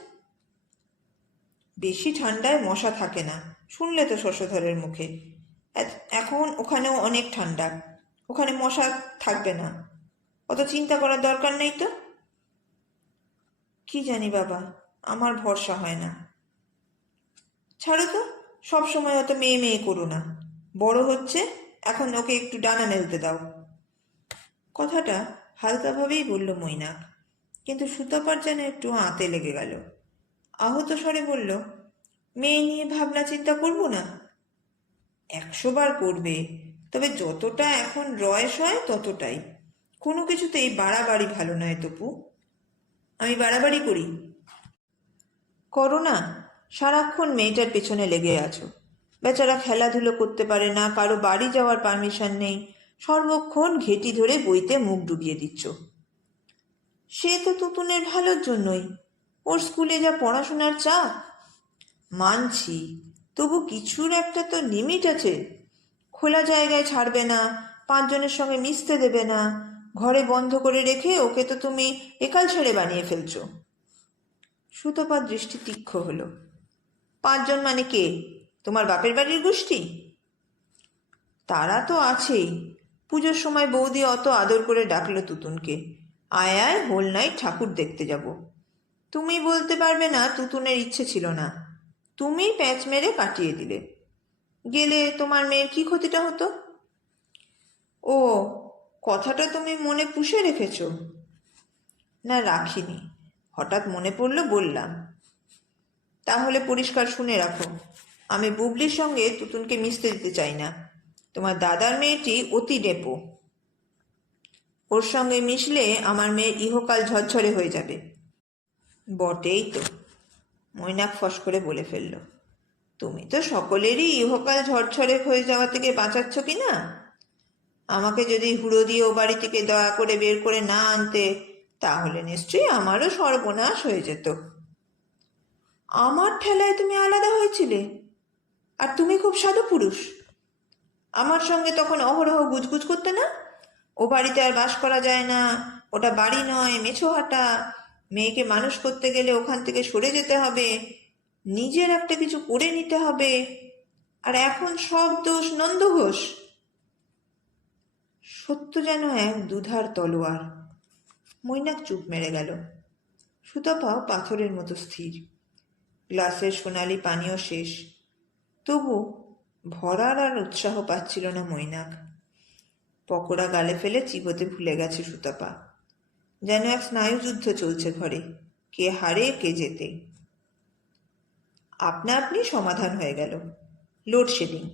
বেশি ঠান্ডায় মশা থাকে না, শুনলে তো শশধরের মুখে। এখন ওখানেও অনেক ঠান্ডা, ওখানে মশা থাকবে না, অত চিন্তা করার দরকার নেই তো। কি জানি বাবা, আমার ভরসা হয় না। ছাড়ো তো, সব সময় অত মেয়ে মেয়ে করো না। বড় হচ্ছে, এখন ওকে একটু ডানা মেলতে দাও। কথাটা হালকাভাবেই বলল মৈনাক, কিন্তু সুতপার যেন একটু আঁতে লেগে গেল। আহত স্বরে বলল, মেয়ে নিয়ে ভাবনা চিন্তা করবো না? 100 বার করবে, তবে যতটা এখন রয়স হয় ততটাই। কোনো কিছুতেই বাড়াবাড়ি ভালো নয় তপু। আমি বাড়াবাড়ি করি? করো না। সারাক্ষণ মেয়েটার পেছনে লেগে আছো। বেচারা খেলাধুলো করতে পারে না, কারো বাড়ি যাওয়ার পারমিশন নেই, সর্বক্ষণ ঘেঁটি ধরে বইতে মুখ ডুবিয়ে দিচ্ছ। সে তো তুতুনের ভালোর জন্যই, ওর স্কুলে যা পড়াশোনার চাপ। মানছি, তবু কিছুর একটা তো লিমিট আছে। খোলা জায়গায় ছাড়বে না, 5 জনের সঙ্গে মিশতে দেবে না, ঘরে বন্ধ করে রেখে ওকে তো তুমি একাল ছেড়ে বানিয়ে ফেলছো। সুতপার দৃষ্টি তীক্ষ্ণ হলো। 5 জন মানে কে? তোমার বাপের বাড়ির গোষ্ঠী? তারা তো আছেই। পুজোর সময় বৌদি অত আদর করে ডাকলো তুতুনকে, আয় আয় হোল নাইট ঠাকুর দেখতে যাব। তুমি বলতে পারবে না তুতুনের ইচ্ছে ছিল না, তুমি প্যাঁচ মেরে কাটিয়ে দিলে। গেলে তোমার মেয়ের কি ক্ষতিটা হতো? ও, কথাটা তুমি মনে পুষে রেখেছ? না, রাখিনি, হঠাৎ মনে পড়ল বললাম। তাহলে পরিষ্কার শুনে রাখো, আমি বুবলির সঙ্গে তুতুনকে মিশতে দিতে চাই না। তোমার দাদার মেয়েটি অতি ডেপো, ওর সঙ্গে মিশলে আমার মেয়ের ইহকাল ঝরঝরে হয়ে যাবে। বটেই তো, মৈনাক ফস করে বলে ফেলল। তুমি তো সকলেরই ইহকাল ঝরঝরে হয়ে যাওয়া থেকে বাঁচাচ্ছ কি না? আমাকে যদি হুড়ো দিয়ে ও বাড়ি থেকে দয়া করে বের করে না আনতে, তাহলে নিশ্চয়ই আমারও সর্বনাশ হয়ে যেত। আমার ঠেলায় তুমি আলাদা হয়েছিলে, আর তুমি খুব সাধু পুরুষ। আমার সঙ্গে তখন অহরহ গুজগুজ করতে না, ও বাড়িতে আর বাস করা যায় না, ওটা বাড়ি নয় মেছোহাটা, মেয়েকে মানুষ করতে গেলে ওখান থেকে সরে যেতে হবে, নিজের একটা কিছু করে নিতে হবে, আর এখন সব দোষ নন্দ ঘোষ। সত্য যেন এক দুধার তলোয়ার। মৈনাক চুপ মেরে গেল। সুতপাও পাথরের মতো স্থির। গ্লাসের সোনালি পানীয় শেষ, তবু ভরার আর উৎসাহ পাচ্ছিল না মৈনাক। পকোড়া গালে ফেলে চিবোতে ভুলে গেছে সুতপা। যেন এক স্নায়ুযুদ্ধ চলছে ঘরে, কে হারে কে জেতে। আপনা আপনি সমাধান হয়ে গেল। লোডশেডিং।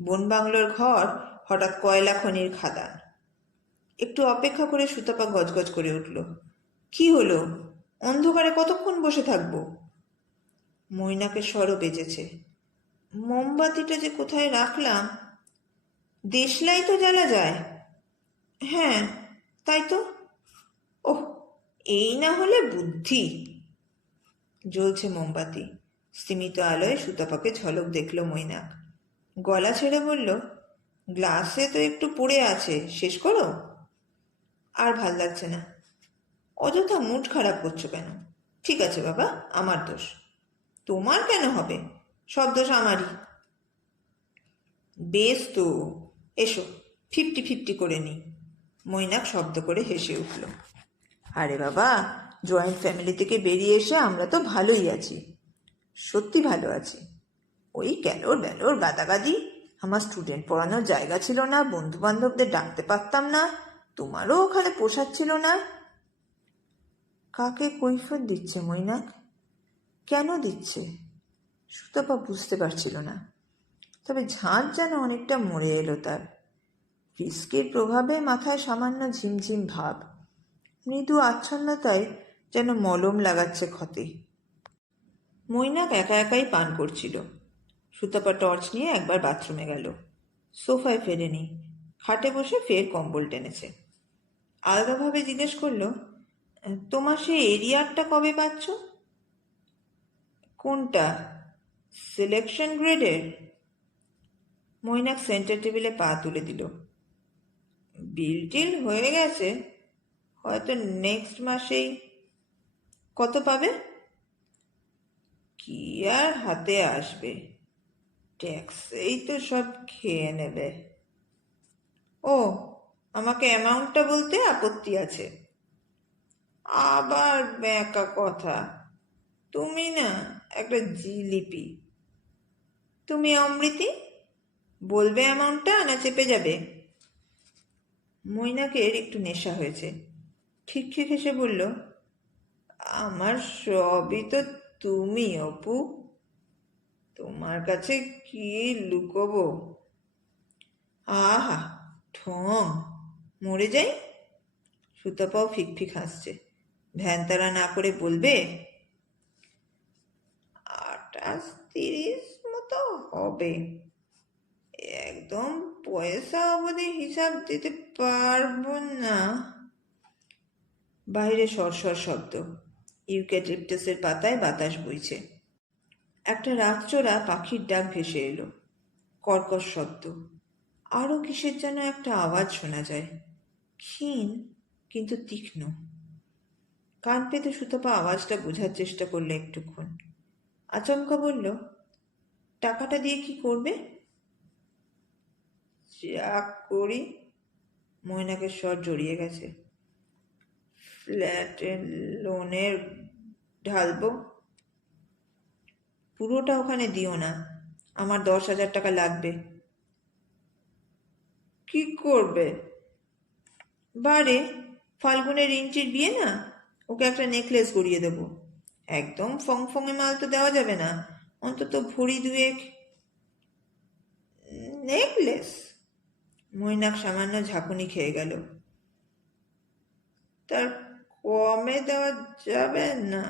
বনবাংলোর ঘর হঠাৎ কয়লা খনির খাদান। একটু অপেক্ষা করে সুতপা গজগজ করে উঠল। কি হলো? অন্ধকারে কতক্ষণ বসে থাকবো? মৈনাকের স্বরও বেজেছে। মোমবাতিটা যে কোথায় রাখলাম। দেশলাই তো জ্বালা যায়। হ্যাঁ, তাই তো। ওহ, এই না হলে বুদ্ধি। জ্বলছে মোমবাতি। স্তিমিত আলোয় সুতপাকে ঝলক দেখল মৈনাক। গলা ছেড়ে বলল, গ্লাসে তো একটু পড়ে আছে, শেষ করো। আর ভাল লাগছে না। অযথা মুড খারাপ করছো কেন? ঠিক আছে বাবা, আমার দোষ। তোমার কেন হবে? সব দোষ আমারই। বেশ তো, এসো 50-50 করে নিই। মৈনাক শব্দ করে হেসে উঠল। আরে বাবা, জয়েন্ট ফ্যামিলি থেকে বেরিয়ে এসে আমরা তো ভালোই আছি, সত্যি ভালো আছি। ওই ক্যালোর ব্যালোর গাদাগাদি, আমার স্টুডেন্ট পড়ানোর জায়গা ছিল না, বন্ধু বান্ধবদের ডাকতে পারতাম না, তোমারও ওখানে পোষাচ্ছিল না? কাকে কৈফিয়ত দিচ্ছে মৈনাক? কেন দিচ্ছে? সুতপা বুঝতে পারছিল না। তবে ঝাঁজ যেন অনেকটা মরে এলো তার। রিস্কের প্রভাবে মাথায় সামান্য ঝিমঝিম ভাব, মৃদু আচ্ছন্নতায় যেন মলম লাগাচ্ছে ক্ষতে। মৈনাক একা একাই পান করছিল। সুতপা টর্চ নিয়ে একবার বাথরুমে গেল, সোফায় ফেরেনি, খাটে বসে ফের কম্বল টেনেছে। আলগাভাবে জিজ্ঞেস করলো, তোমার সেই এরিয়ারটা কবে পাচ্ছ? কোনটা? সিলেকশন গ্রেডের? মৈনাক সেন্টার টেবিলে পা তুলে দিল। বিল টিল হয়ে গেছে, হয়তো নেক্সট মাসেই। কত পাবে? কি আর হাতে আসবে, ট্যাক্সেই তো সব খেয়ে নেবে। ও, আমাকে অ্যামাউন্টটা বলতে আপত্তি আছে? আবার ব্যাকা কথা, তুমি না একটা জিলিপি। তুমি অমৃতি, বলবে অ্যামাউন্টটা না চেপে যাবে? মৈনাকের একটু নেশা হয়েছে, ঠিক হেসে বলল, আমার সবই তো তুমি অপু, তোমার কাছে কি লুকোবো? আহা, ঠং, মরে যাই। সুতপাও ফিকফিক হাসছে। ভ্যানতারা না করে বলবে, 28-30 মতো হবে। একদম পয়সা অবধি হিসাব দিতে পারবো না। বাইরে সরসর শব্দ, ইউক্যালিপটাসের পাতায় বাতাস বইছে। একটা রাতচোরা পাখির ডাক ভেসে এলো, কর্কশ শব্দ। আরো কিসের যেন একটা আওয়াজ শোনা যায়, ক্ষীণ কিন্তু তীক্ষ্ণ। কান পেতে সুতপা আওয়াজটা বোঝার চেষ্টা করলে একটুক্ষণ। আচমকা বলল, টাকাটা দিয়ে কি করবে? যা করি। মৈনাকের স্বর জড়িয়ে গেছে। ফ্ল্যাটের লোনের ঢালবো। পুরোটা ওখানে দিও না, আমার 10,000 টাকা লাগবে। কি করবে? বারে, ফাল্গুনের রিন্টির বিয়ে না, ওকে একটা নেকলেস গড়িয়ে দেবো। একদম ফংফঙে মাল তো দেওয়া যাবে না, অন্তত ভরি দুয়েক। নেকলেস? মৈনাক সামান্য ঝাঁকুনি খেয়ে গেল। তার কমে দেওয়া যাবে না?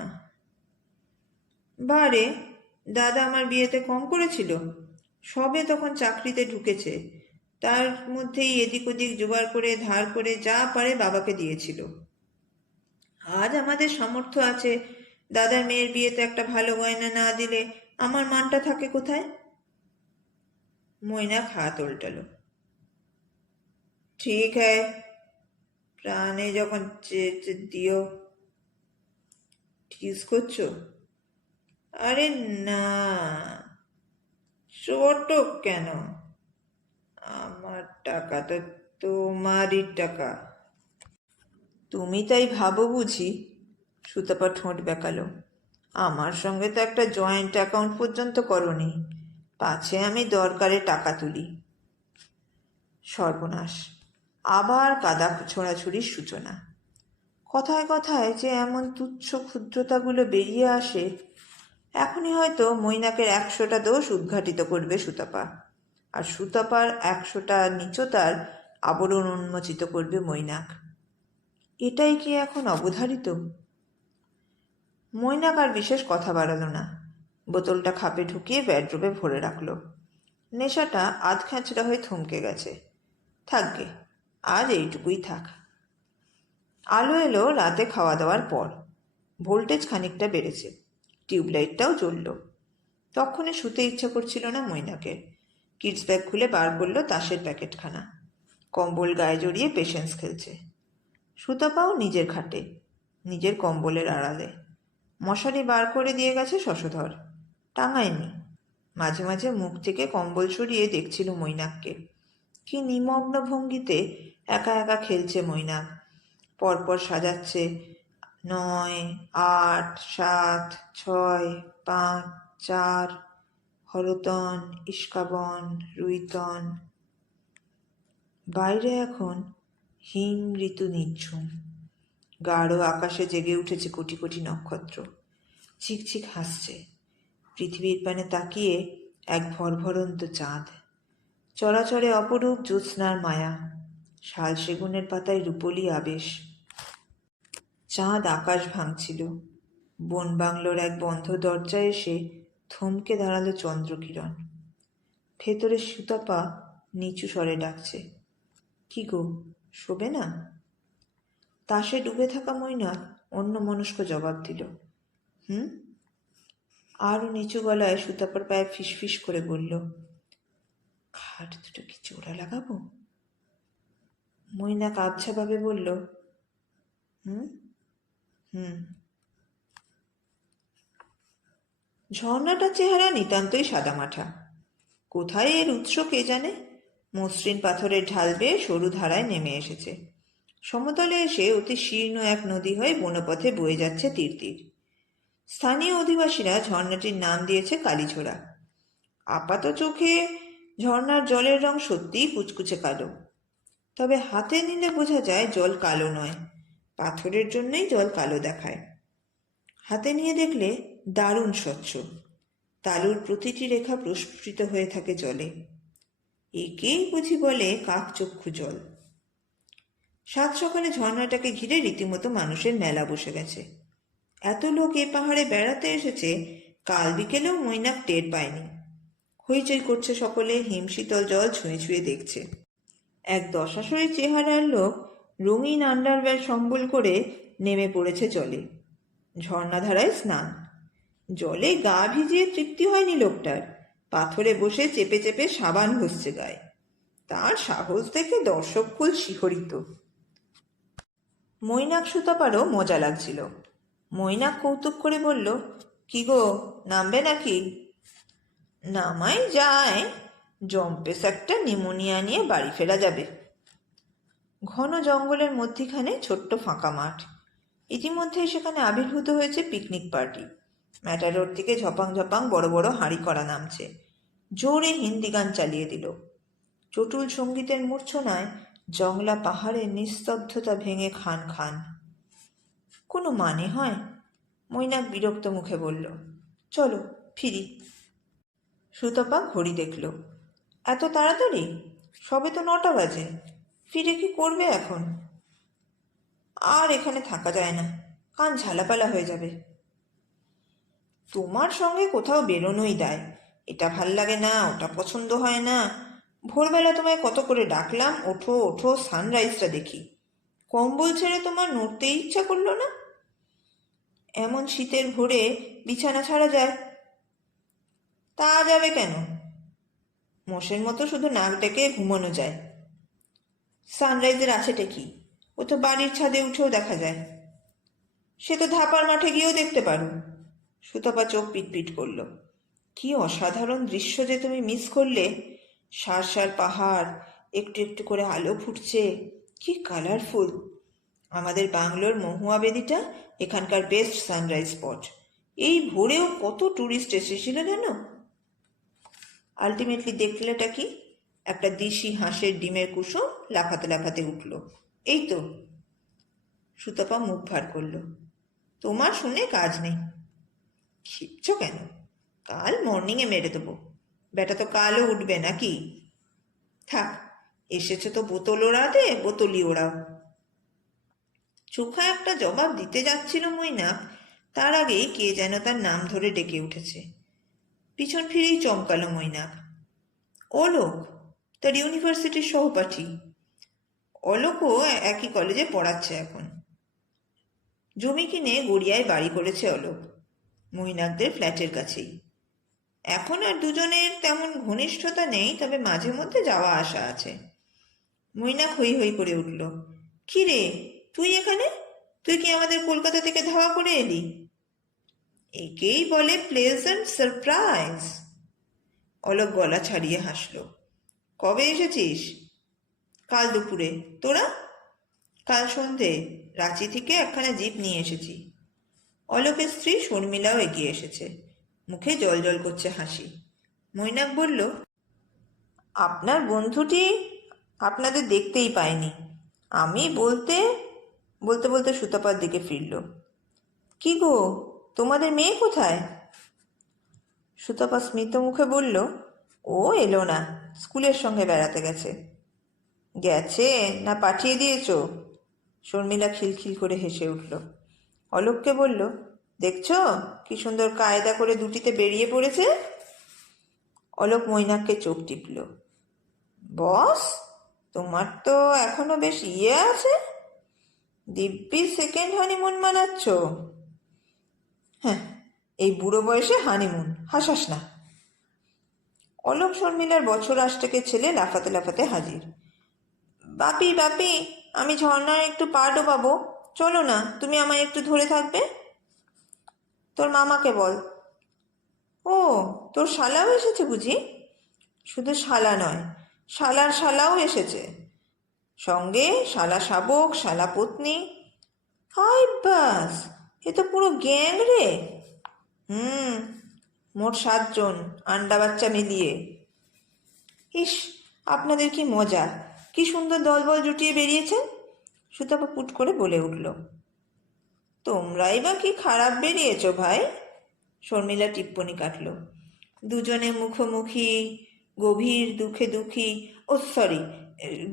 বারে, দাদা আমার বিয়েতে কম করেছিল? সবে তখন চাকরিতে ঢুকেছে, তার মধ্যেই এদিক ওদিক জোগাড় করে ধার করে যা পারে বাবাকে দিয়েছিল। আজ আমাদের সামর্থ্য আছে, দাদার মেয়ের বিয়েতে একটা ভালো গয়না না দিলে আমার মানটা থাকে কোথায়? মৈনাক হাত উল্টালো। ঠিক হ্যায়, প্রাণে যখন দিও। টিজ করছো? আরে না, ছোট কেন? আমার টাকা তো তোমারই টাকা। তুমি তাই ভাবো বুঝি? সুতপা ঠোঁট বেঁকালো। আমার সঙ্গে তো একটা জয়েন্ট অ্যাকাউন্ট পর্যন্ত করনি, পাছে আমি দরকারে টাকা তুলি। সর্বনাশ, আবার কাদা ছোড়াছুড়ির সূচনা। কথায় কথায় যে এমন তুচ্ছ ক্ষুদ্রতাগুলো বেরিয়ে আসে, এখনই হয়তো মৈনাকের 100টা দোষ উদ্ঘাটিত করবে সুতপা, আর সুতপার 100টা নীচতার আবরণ উন্মোচিত করবে মৈনাক। এটাই কি এখন অবধারিত? মৈনাক আর বিশেষ কথা বাড়ালো না, বোতলটা খাপে ঢুকিয়ে ব্যাডরুমে ভরে রাখলো। নেশাটা আধ খ্যাঁচড়া হয়ে থমকে গেছে। থাকবে, আজ এইটুকুই থাক। আলো এলো রাতে খাওয়া দাওয়ার পর। ভোল্টেজ খানিকটা বেড়েছে, টিউবলাইটটাও জ্বলল। তখনই শুতে ইচ্ছা করছিল না মৈনাকের। কিডস ব্যাগ খুলে বার করলো তাসের প্যাকেটখানা। কম্বল গায়ে জড়িয়ে পেশেন্স খেলছে। সুতপাও নিজের খাটে, নিজের কম্বলের আড়ালে। মশারি বার করে দিয়ে গেছে শশধর, টাঙায়নি। মাঝে মাঝে মুখ থেকে কম্বল সরিয়ে দেখছিল মৈনাককে। কি নিমগ্ন ভঙ্গিতে একা একা খেলছে মৈনাক, পরপর সাজাচ্ছে 9, 8, 7, 6, 5, 4, হরতন, ইস্কাবন, রুইতন। বাইরে এখন হিম ঋতু নিঝুম, গাঢ় আকাশে জেগে উঠেছে কোটি কোটি নক্ষত্র, ঝিকঝিক হাসছে। পৃথিবীর পানে তাকিয়ে এক ভরভরন্ত চাঁদ, চরাচরে অপরূপ জ্যোৎস্নার মায়া, শাল সেগুনের পাতায় রূপলি আবেশ। চাঁদ আকাশ ভাঙছিল। বন বাংলোর এক বন্ধ দরজায় এসে থমকে দাঁড়ালো চন্দ্রকিরণ। ভেতরে সুতপা নিচু স্বরে ডাকছে, কি গো, শোবে না? তাসে ডুবে থাকা মৈনাক অন্যমনস্ক জবাব দিল, হুম। আরও নিচু গলায় সুতপার পায়ে ফিসফিস করে বলল, খাট দুটো কি জোড়া লাগাবো? মৈনাক আবছাভাবে বলল, হুম হুম। ঝর্ণাটার চেহারা নিতান্তই সাদামাঠা। কোথায় এর উৎস কে জানে। মসৃণ পাথরের ঢাল বেয়ে সরু ধারায় নেমে এসেছে। সমতলে এসে অতি শীর্ণ এক নদী হয়ে বনপথে বয়ে যাচ্ছে তীর তীর। স্থানীয় অধিবাসীরা ঝর্ণাটির নাম দিয়েছে কালীঝোড়া। আপাত চোখে ঝর্ণার জলের রং সত্যিই কুচকুচে কালো, তবে হাতে নিলে বোঝা যায় জল কালো নয়, পাথরের জন্যই জল কালো দেখায়। হাতে নিয়ে দেখলে দারুণ স্বচ্ছ, তালুর প্রতিটি রেখা প্রস্ফুটিত হয়ে থাকে জলে। একেই বুঝি বলে কাকচক্ষু জল। সাত সকালে ঝর্ণাটাকে ঘিরে রীতিমতো মানুষের মেলা বসে গেছে। এত লোক এ পাহাড়ে বেড়াতে এসেছে কাল বিকেলেও মৈনাক টের পায়নি। হইচই করছে সকলে, হিমশীতল জল ছুঁয়ে ছুঁয়ে দেখছে। এক দশাশয়ী চেহারার লোক রঙিন আন্ডারওয়্যার সম্বল করে নেমে পড়েছে জলে। ঝর্ণাধারায় স্নান। জলে গা ভিজিয়ে তৃপ্তি হয়নি লোকটার, পাথরে বসে চেপে চেপে সাবান ঘষছে গায়ে। তার সাহস দেখে দর্শককুল শিহরিত। মৈনাক সুতপারও মজা লাগছিল। মৈনাক কৌতুক করে বলল, কি গো, নামবে নাকি? নামাই যায়, জম্পেস একটা নিমোনিয়া নিয়ে বাড়ি ফেরা যাবে। ঘন জঙ্গলের মধ্যিখানে ছোট্ট ফাঁকা মাঠ। ইতিমধ্যেই সেখানে আবির্ভূত হয়েছে পিকনিক পার্টি। ম্যাটাডোর থেকে ঝপাং ঝপাং বড় বড় হাঁড়ি করা নামছে। জোরে হিন্দি গান চালিয়ে দিল। চটুল সঙ্গীতের মূর্ছনায় জংলা পাহাড়ের নিস্তব্ধতা ভেঙে খান খান। কোনো মানে হয়? মৈনাক বিরক্ত মুখে বলল, চলো ফিরি। সুতপা ঘড়ি দেখল, এত তাড়াতাড়ি? সবে তো 9টা বাজে, ফিরে কি করবে এখন? আর এখানে থাকা যায় না, কান ঝালাপালা হয়ে যাবে। তোমার সঙ্গে কোথাও বেরোনোই দায়। এটা ভাল লাগে না, ওটা পছন্দ হয় না। ভোরবেলা তোমায় কত করে ডাকলাম, ওঠো ওঠো, সানরাইজটা দেখি। কম্বল ছেড়ে তোমার নড়তেই ইচ্ছা করলো না? এমন শীতের ভোরে বিছানা ছাড়া যায়? তা যাবে কেন? মোষের মতো শুধু নাক ডেকে ঘুমানো যায়। সানরাইজের আছেটা কি? ও তো বাড়ির ছাদে উঠেও দেখা যায়। সে তো ধাপার মাঠে গিয়েও দেখতে পারো। সুতপা চোখ পিটপিট করল। কি অসাধারণ দৃশ্য যে তুমি মিস করলে। সার সার পাহাড়, একটু একটু করে আলো ফুটছে, কি কালারফুল। আমাদের বাংলোর মহুয়া বেদিটা এখানকার বেস্ট সানরাইজ স্পট। এই ভোরেও কত ট্যুরিস্ট এসেছিল জানো? আলটিমেটলি দেখলেটা কি? একটা দিশি হাঁসের ডিমের কুসুম লাফাতে লাফাতে উঠল। এই তো। সুতপা মুখ ভার করল। তোমার শুনে কাজ নেই। খিপছ কেন? কাল মর্নিংয়ে মেরে দেবো। বেটা তো কালও উঠবে নাকি? থাক, এসেছে তো বোতল ওড়াতে, বোতলই ওড়াও। চোখা একটা জবাব দিতে যাচ্ছিল মৈনাক, তার আগেই কে যেন তার নাম ধরে ডেকে উঠেছে। পিছন ফিরেই চমকালো মৈনাক। অলোক, তার ইউনিভার্সিটির সহপাঠী। অলোকও একই কলেজে পড়াচ্ছে এখন। জমি কিনে গড়িয়ায় বাড়ি করেছে অলোক, মৈনাকদের ফ্ল্যাটের কাছেই। এখন আর দুজনের তেমন ঘনিষ্ঠতা নেই, তবে মাঝে মধ্যে যাওয়া আসা আছে। মৈনাক হৈ হৈ করে উঠল। কি রে, তুই এখানে? তুই কি আমাদের কলকাতা থেকে ধাওয়া করে এলি? একেই বলে প্লেজেন্ট সারপ্রাইজ। অলোক গলা ছাড়িয়ে হাসল। কবে এসেছিস? কাল দুপুরে। তোরা? কাল সন্ধে রাঁচি থেকে একখানা জিপ নিয়ে এসেছি। অলোকের স্ত্রী শর্মিলাও এগিয়ে এসেছে, মুখে জল জল করছে হাসি। মৈনাক বলল, আপনার বন্ধুটি আপনাদের দেখতেই পায়নি। আমি বলতে বলতে বলতে সুতপার দিকে ফিরল। কি গো, তোমাদের মেয়ে কোথায়? সুতপা স্মিত মুখে বলল, ও এলো না, স্কুলের সঙ্গে বেড়াতে গেছে। গেছে না পাঠিয়ে দিয়েছো? শর্মিলা খিলখিল করে হেসে উঠল। অলোককে বলল, দেখছো কি সুন্দর কায়দা করে দুটিতে বেরিয়ে পড়েছে। অলোক মৈনাককে চোখ টিপল। বস, তোমার তো এখনো বেশ আছে, দিব্যি সেকেন্ড হানিমুন মানাচ্ছ। হ্যাঁ, এই বুড়ো বয়সে হানিমুন, হাসাস না। অলোক শর্মিলার বছর আষ্টেকের ছেলে লাফাতে লাফাতে হাজির। বাপি বাপি, আমি ঝর্ণার একটু পা ডোবাবো, চলো না, তুমি আমায় একটু ধরে থাকবে। তোর মামাকে বল। ও, তোর শালাও এসেছে বুঝি? শুধু শালা নয়, শালার শালাও এসেছে, সঙ্গে শালা শাবক, শালা পত্নী। হাই বাস, এ তো পুরো গ্যাং রে। হুম, মোট 7 জন, আন্ডা বাচ্চা মিলিয়ে। ইস, আপনাদের কি মজা, কি সুন্দর দলবল জুটিয়ে বেরিয়েছেন। সুতপা পুট করে বলে উঠল। তোমরাই বা কি খারাপ বেরিয়েছ ভাই? শর্মিলা টিপ্পনি কাটল। দুজনে মুখোমুখি, গভীর দুঃখে দুঃখী, ও সরি,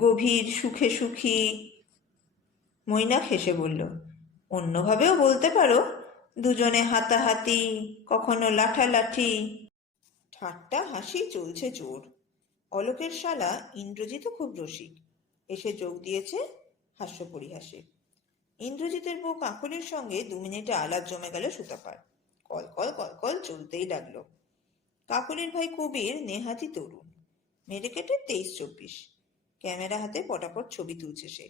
গভীর সুখে সুখী। মৈনাক হেসে বলল, অন্যভাবেও বলতে পারো, দুজনে হাতাহাতি, কখনো লাঠালাঠি। ঠাট্টা হাসি চলছে জোর। অলোকের শালা ইন্দ্রজিৎও খুব রসিক, এসে যোগ দিয়েছে হাস্য পরিহাসে। ইন্দ্রজিতের বউ কাকলির সঙ্গে 2 মিনিটে আলাপ জমে গেল সুতপার। কলকল কলকল চলতেই লাগলো। কাকলির ভাই কবির নেহাতি তরুণ, মেরে কেটে 23-24, ক্যামেরা হাতে পটাপট ছবি তুলছে সে।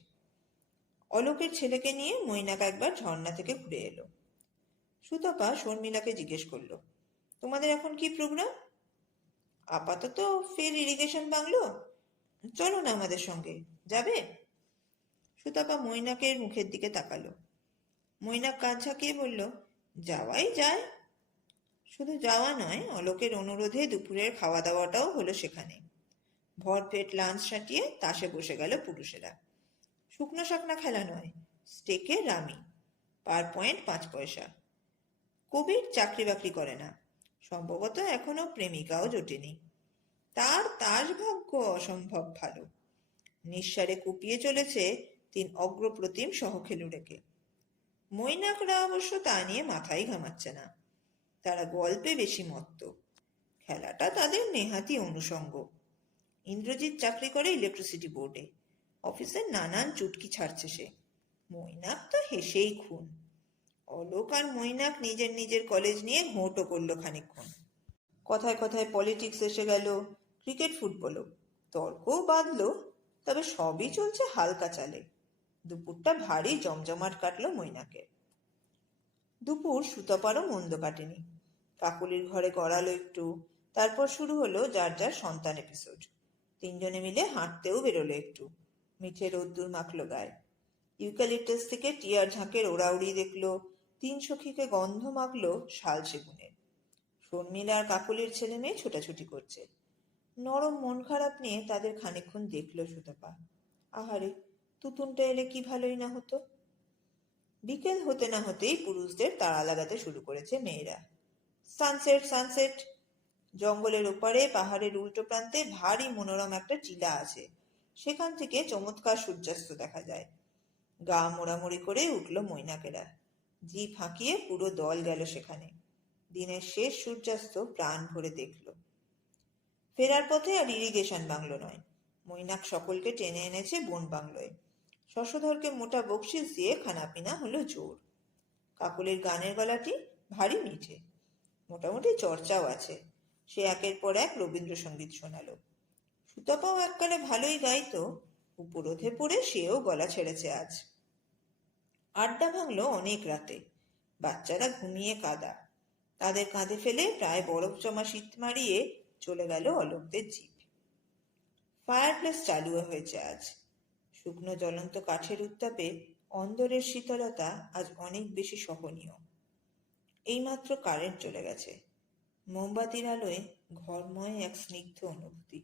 অলোকের ছেলেকে নিয়ে মৈনাক একবার ঝর্ণা থেকে ঘুরে এলো। সুতপা শর্মিলাকে জিজ্ঞেস করলো, তোমাদের এখন কি প্রোগ্রাম? আপাতত ফের ইরিগেশন বাংলো, চলো না আমাদের সঙ্গে, যাবে? সুতপা মৈনাকের মুখের দিকে তাকালো। মৈনাক কাঁধ ঝাঁকিয়ে বলল, যাওয়াই যায়। শুধু যাওয়া নয়, অলোকের অনুরোধে দুপুরের খাওয়া দাওয়াটাও হলো সেখানে। ভরপেট লাঞ্চ সাটিয়ে তাসে বসে গেল পুরুষেরা। শুকনো শাকনা খেলা নয়, স্টেকে রামি, পার পয়েন্ট 5 পয়সা। কবির চাকরি বাকরি করে না, সম্ভবত এখনো প্রেমিকাও জোটেনি। তার তাস ভাগ্য অসম্ভব ভালো, নিঃসারে কুপিয়ে চলেছে 3 অগ্রপ্রতিম সহখেলুড়েকে। মৈনাকরা অবশ্য তা নিয়ে মাথাই ঘামাচ্ছে না, তারা গল্পে বেশি মত্ত, খেলাটা তাদের নেহাতি অনুষঙ্গ। ইন্দ্রজিৎ চাকরি করে ইলেকট্রিসিটি বোর্ডে, অফিসের নানান চুটকি ছাড়ছে সে। মৈনাক তো হেসেই খুন। অলোক আর মৈনাক নিজের নিজের কলেজ নিয়ে ঘোঁটো করলো খানিকক্ষণ। কথায় কথায় পলিটিক্স এসে গেল, ক্রিকেট ফুটবলও, তর্কও বাঁধলো, তবে সবই চলছে হালকা চালে। দুপুরটা ভারী জমজমাট কাটলো মৈনাকে। দুপুর সুতপারও মন্দ কাটেনি। কাকুলির ঘরে গড়ালো একটু, তারপর শুরু হলো যার যার সন্তান এপিসোড। 3 জনে মিলে হাঁটতেও বেরোলো একটু, মিঠে রোদ্দুর মাখলো গায়ে। ইউক্যালিপটাস থেকে টিয়ার ঝাঁকের ওড়াউড়ি দেখলো, 3 সখীকে গন্ধ মাখলো শাল সেগুনের। শর্মিলা আর কাকুলির ছেলে মেয়ে ছোটাছুটি করছে। নরম মন খারাপ নিয়ে তাদের খানিকক্ষণ দেখলো সুতপা। আহারে, তুতুনটা এলে কি ভালোই না হতো। বিকেল হতে না হতেই পুরুষদের তাড়া লাগাতে শুরু করেছে মেয়েরা। Sunset sunset. জঙ্গলের ওপারে পাহাড়ের উল্টো প্রান্তে ভারী মনোরম একটা টিলা আছে, সেখান থেকে চমৎকার সূর্যাস্ত দেখা যায়। গা মোড়ামুড়ি করে উঠল মৈনাকেরা। জিভ হাঁকিয়ে পুরো দল গেল সেখানে। দিনের শেষ সূর্যাস্ত প্রাণ ভরে দেখল। ফেরার পথে আর ইরিগেশন বাংলো নয়, মৈনাক সকলকে টেনে এনেছে বন বাংলোয়। শশধরকে মোটা বকশিস দিয়ে খানাপিনা হলো জোর। কাকুলির গানের গলাটি ভারী মিঠে, মোটামুটি চর্চাও আছে। সে একের পর এক রবীন্দ্রসঙ্গীত শোনালো। সুতপাও এককালে ভালোই গাইতো, উপরোধে পড়ে সেও গলা ছেড়েছে আজ। আড্ডা ভাঙলো অনেক রাতে। বাচ্চারা ঘুমিয়ে কাদা, তাদের কাঁধে ফেলে প্রায় বরফ জমা শীত মারিয়ে চলে গেল অলোকদের জিপ। ফায়ারপ্লেস চালু হয়েছে আজ। শুকনো জ্বলন্ত কাঠের উত্তাপে অন্দরের শীতলতা আজ অনেক বেশি সহনীয়। এইমাত্র কারেন্ট চলে গেছে। মোমবাতির আলোয় ঘরময় এক স্নিগ্ধ অনুভূতি।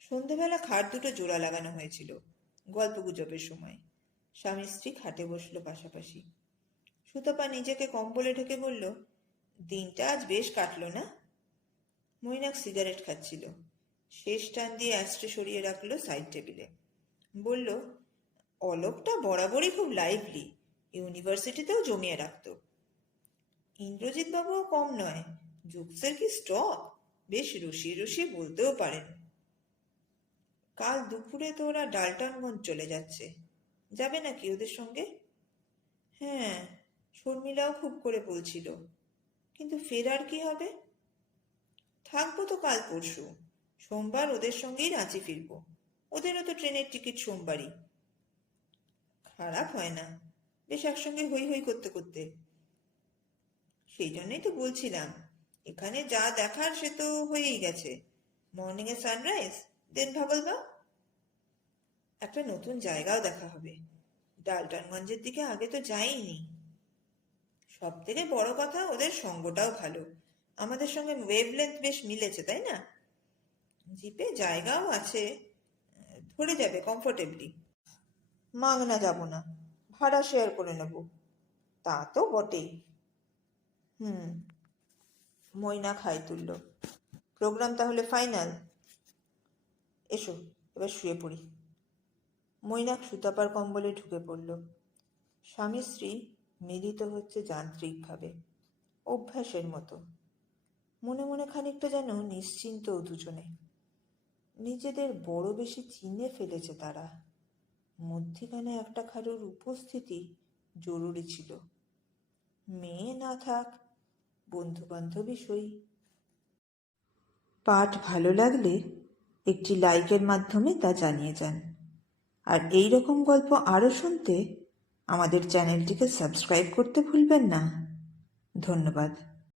সন্ধেবেলা খাট দুটো জোড়া লাগানো হয়েছিল, গল্পগুজবের সময়। স্বামী স্ত্রী খাটে বসলো পাশাপাশি। সুতপা নিজেকে কম্বলে ঢেকে বলল, দিনটা আজ বেশ কাটলো না? মৈনাক সিগারেট খাচ্ছিল। শেষ টান দিয়ে অ্যাস্ট্রে সরিয়ে রাখলো সাইড টেবিলে। বলল, অলোকটা বরাবরই খুব লাইভলি, ইউনিভার্সিটিতেও জমিয়ে রাখতো। ইন্দ্রজিৎ বাবুও কম নয়, জুকসের কি স্টক, বেশ রসিয়ে রসিয়ে বলতেও পারেন। কাল দুপুরে তো ওরা ডালটনগঞ্জ চলে যাচ্ছে, যাবে নাকি ওদের সঙ্গে? হ্যাঁ, শর্মিলাও খুব করে বলছিল, কিন্তু ফেরার কি হবে? থাকবো তো কাল পরশু, সোমবার ওদের সঙ্গেই রাঁচি ফিরবো। ওদেরও তো ট্রেনের টিকিট সোমবারই। খারাপ হয় না, বেশ একসঙ্গে হই হই করতে করতে। সেই জন্যই তো বলছিলাম, এখানে যা দেখার সে তো হয়েই গেছে। মর্নিং এ সানরাইজ, দেন ভাগলবা। একটা নতুন জায়গাও দেখা হবে। ডালটনগঞ্জের দিকে আগে তো যাইনি। সব থেকে বড় কথা, ওদের সঙ্গটাও ভালো। আমাদের সঙ্গে ওয়েভলেন্থ বেশ মিলেছে, তাই না? জিপে জায়গাও আছে, ধরে যাবে কমফোর্টেবলি। মাগনা যাব না, ভাড়া শেয়ার করে নেব। তা তো বটেই। হুম। মৈনাক হাই তুলল। প্রোগ্রাম তাহলে ফাইনাল? এসো এবার শুয়ে পড়ি। মৈনাক সুতাপার কম্বলে ঢুকে পড়ল। স্বামী স্ত্রী মিলিত হচ্ছে যান্ত্রিকভাবে, অভ্যাসের মতো। মনে মনে খানিকটা যেন নিশ্চিন্ত দুজনে। নিজেদের বড় বেশি চিনে ফেলেছে তারা। মধ্যিখানে একটা কারোর উপস্থিতি জরুরি ছিল। মেয়ে না থাক, বন্ধু বান্ধবী সই। পাঠ ভালো লাগলে একটি লাইকের মাধ্যমে তা জানিয়ে যান। আর এই রকম গল্প আরও শুনতে আমাদের চ্যানেলটিকে সাবস্ক্রাইব করতে ভুলবেন না। ধন্যবাদ।